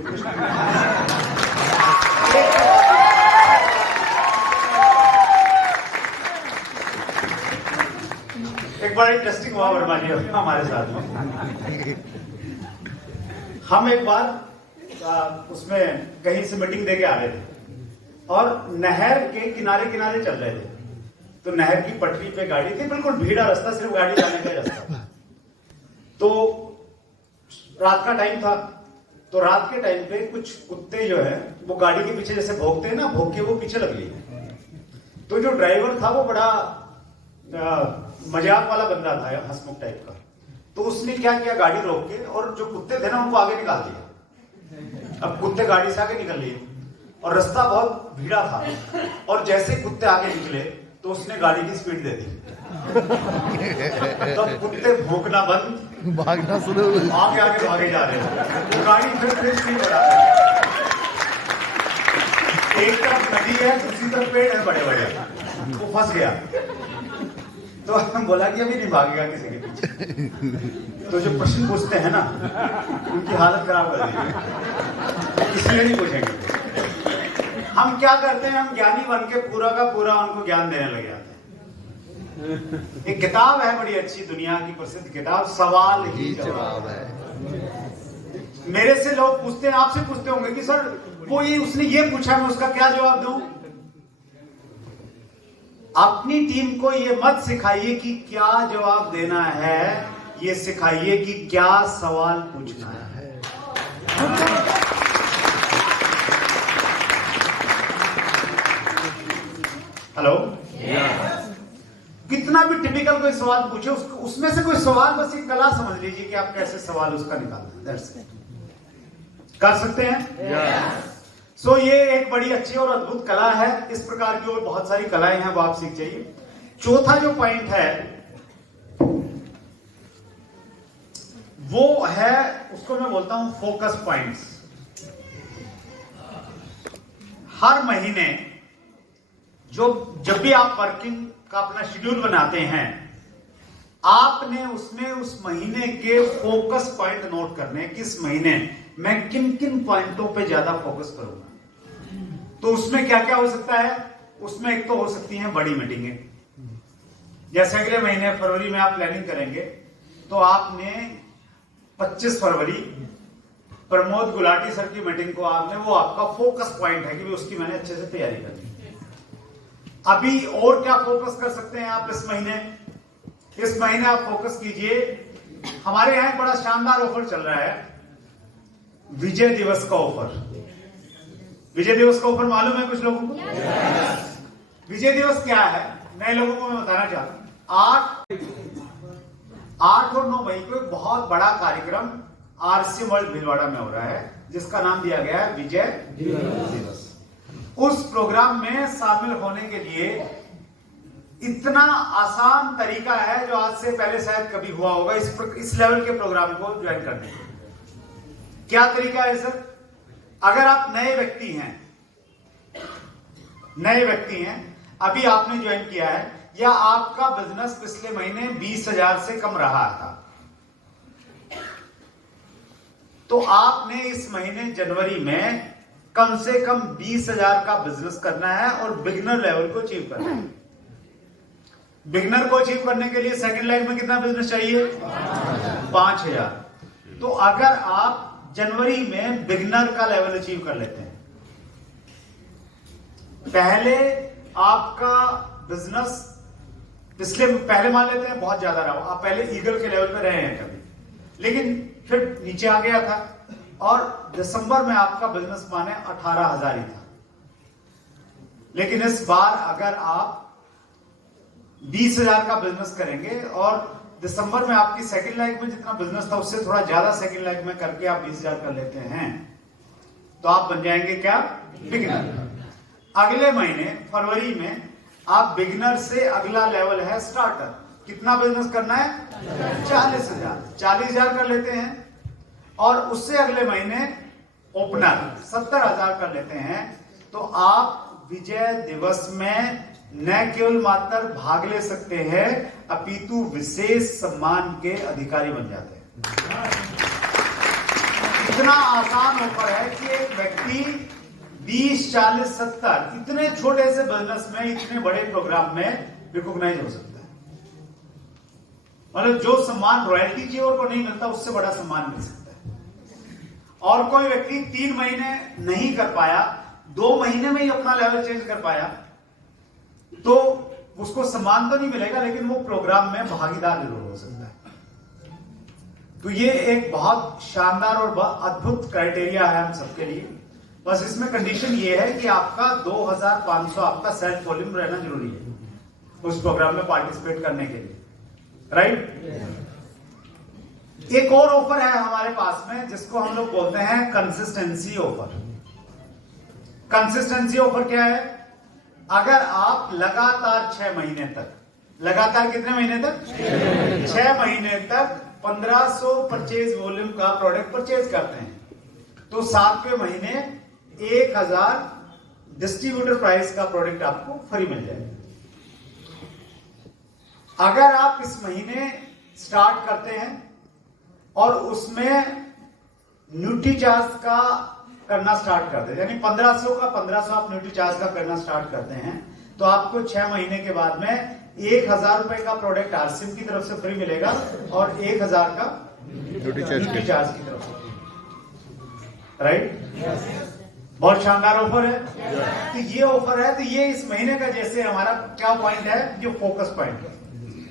एक बार इंटरेस्टिंग हुआ वर्मा जी हमारे साथ में। हम एक बार उसमें कहीं से मीटिंग देके आ रहे थे और नहर के किनारे चल रहे थे। तो नहर की पटरी पे गाड़ी थी, बिल्कुल भीड़ा रास्ता, सिर्फ गाड़ी जाने का रास्ता था। तो रात का टाइम था, तो रात के टाइम पे कुछ कुत्ते जो है वो गाड़ी के पीछे जैसे भौंकते हैं ना, भौंक के वो पीछे लग लिए। तो जो ड्राइवर था वो बड़ा मजाक वाला बंदा था, हंसमुख टाइप का। तो उसने क्या किया, गाड़ी रोक के, और जो कुत्ते थे ना उनको आगे निकाल दिया। अब कुत्ते गाड़ी से आगे निकल लिए और रास्ता बहुत भीड़ा था, और जैसे कुत्ते आगे निकले तो उसने गाड़ी की स्पीड दे दी। तो कुत्ते भौंकना बंद, भागना शुरू, आगे भागे जा रहे हैं। गाड़ी फिर स्पीड बढ़ा रही है। एक तरफ नदी है, दूसरी तरफ पेड़ है बड़े बड़े, वो फंस गया। तो हम बोला कि अभी नहीं भागेगा किसी के पीछे। तो जो प्रश्न पूछते हैं ना उनकी हालत खराब कर देंगे, इसलिए नहीं पूछेंगे। हम क्या करते हैं, हम ज्ञानी बन के पूरा का पूरा उनको ज्ञान देने लग जाते हैं। एक किताब है बड़ी अच्छी, दुनिया की प्रसिद्ध किताब, सवाल ही जवाब है। मेरे से लोग पूछते हैं, आपसे पूछते होंगे कि सर वो ये उसने ये पूछा, मैं उसका क्या जवाब दूं? अपनी टीम को ये मत सिखाइए कि क्या जवाब देना है, ये सिखाइए कि क्या सवाल पूछना है। Hello, Yes. कितना भी टिपिकल कोई सवाल पूछे उसमें से कोई सवाल बस एक कला समझ लीजिए कि आप कैसे सवाल उसका निकालते हैं। That's it. कर सकते हैं। Yes. सो ये एक बड़ी अच्छी और अद्भुत कला है। इस प्रकार की और बहुत सारी कलाएं हैं, वो आप सीख जाइए। चौथा जो पॉइंट है वो है, उसको मैं बोलता हूं फोकस पॉइंट्स। हर महीने जब भी आप वर्किंग का अपना शेड्यूल बनाते हैं, आपने उसमें उस महीने के फोकस पॉइंट नोट करने हैं। किस महीने मैं किन किन पॉइंटों पे ज्यादा फोकस करूंगा। तो उसमें क्या क्या हो सकता है, उसमें एक तो हो सकती है बड़ी मीटिंगें। जैसे अगले महीने फरवरी में आप प्लानिंग करेंगे, तो आपने 25 फरवरी प्रमोद गुलाटी सर की मीटिंग को वो आपका फोकस पॉइंट है कि उसकी मैंने अच्छे से तैयारी करनी है। अभी और क्या फोकस कर सकते हैं आप इस महीने आप फोकस कीजिए। हमारे यहां एक बड़ा शानदार ऑफर चल रहा है, विजय दिवस का ऑफर। विजय दिवस का ऑफर मालूम है कुछ लोगों को? विजय दिवस क्या है, नए लोगों को मैं बताना चाहता हूं। 8 और 9 मई को एक बहुत बड़ा कार्यक्रम आरसीएम वर्ल्ड भीलवाड़ा में हो रहा है, जिसका नाम दिया गया है विजय दिवस। उस प्रोग्राम में शामिल होने के लिए इतना आसान तरीका है जो आज से पहले शायद कभी हुआ होगा इस लेवल के प्रोग्राम को ज्वाइन करने के लिए। क्या तरीका है सर? अगर आप नए व्यक्ति हैं, अभी आपने ज्वाइन किया है, या आपका बिजनेस पिछले महीने 20,000 से कम रहा था, तो आपने इस महीने जनवरी में कम से कम 20,000 का बिजनेस करना है और बिगिनर लेवल को अचीव करना है। बिगिनर को अचीव करने के लिए सेकंड लाइन में कितना बिजनेस चाहिए? 5,000। तो अगर आप जनवरी में बिगिनर का लेवल अचीव कर लेते हैं, पहले आपका बिजनेस पहले मान लेते हैं बहुत ज्यादा रहा, आप पहले ईगल के लेवल पे रहे हैं कभी, लेकिन फिर नीचे आ गया था और दिसंबर में आपका बिजनेस माने 18,000 ही था। लेकिन इस बार अगर आप 20,000 का बिजनेस करेंगे और दिसंबर में आपकी सेकंड लाइफ में जितना बिजनेस था उससे थोड़ा ज्यादा सेकंड लाइफ में करके आप 20,000 कर लेते हैं, तो आप बन जाएंगे क्या? बिगिनर। अगले महीने फरवरी में आप बिगिनर से अगला लेवल है स्टार्टर। कितना बिजनेस करना है? 40,000 कर लेते हैं, और उससे अगले महीने ओपनर 70,000 कर लेते हैं। तो आप विजय दिवस में न केवल मात्र भाग ले सकते हैं, अपितु विशेष सम्मान के अधिकारी बन जाते हैं। इतना आसान ऑफर है कि एक व्यक्ति 20, 40, 70 इतने छोटे से बिजनेस में इतने बड़े प्रोग्राम में रिकॉग्नाइज हो सकता है। मतलब जो सम्मान रॉयल्टी की ओर को नहीं मिलता, उससे बड़ा सम्मान मिल सकता है। और कोई व्यक्ति 3 महीने नहीं कर पाया, 2 महीने में ही अपना लेवल चेंज कर पाया, तो उसको सम्मान तो नहीं मिलेगा, लेकिन वो प्रोग्राम में भागीदार जरूर हो सकता है। तो ये एक बहुत शानदार और अद्भुत क्राइटेरिया है हम सबके लिए। बस इसमें कंडीशन ये है कि आपका 2,500 आपका सेल्फ वॉल्यूम रहना जरूरी है उस प्रोग्राम में पार्टिसिपेट करने के लिए, राइट? एक और ऑफर है हमारे पास में जिसको हम लोग बोलते हैं कंसिस्टेंसी ऑफर। कंसिस्टेंसी ऑफर क्या है? अगर आप लगातार 6 महीने तक, लगातार कितने महीने तक? 6 महीने तक 1500 परचेज वॉल्यूम का प्रोडक्ट परचेज करते हैं, तो 7वें महीने 1,000 डिस्ट्रीब्यूटर प्राइस का प्रोडक्ट आपको फ्री मिल जाएगा। अगर आप इस महीने स्टार्ट करते हैं और उसमें न्यूट्री चार्ज का करना स्टार्ट करते हैं, यानी 1500 का 1500 आप न्यूट्री चार्ज का करना स्टार्ट करते हैं, तो आपको 6 महीने के बाद में 1,000 रुपए का प्रोडक्ट आरसीएम की तरफ से फ्री मिलेगा और 1,000 का न्यूट्री चार्ज की तरफ से, राइट? बहुत शानदार ऑफर है। तो ये ऑफर है, तो ये इस महीने का जैसे हमारा क्या पॉइंट है, जो फोकस पॉइंट है,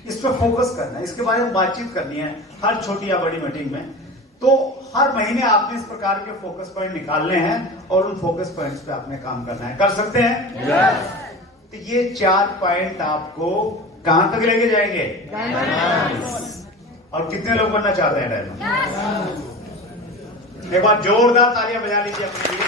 इस पर फोकस करना है, इसके बारे में बातचीत करनी है हर छोटी या बड़ी मीटिंग में। तो हर महीने आपने इस प्रकार के फोकस पॉइंट निकालने हैं और उन फोकस पॉइंट्स पे आपने काम करना है। कर सकते हैं? तो ये 4 पॉइंट आपको कहां तक लेके जाएंगे? और कितने लोग बनना चाहते हैं डायमंड? एक बार जोरदार तालियां बजा लीजिए अपने लिए।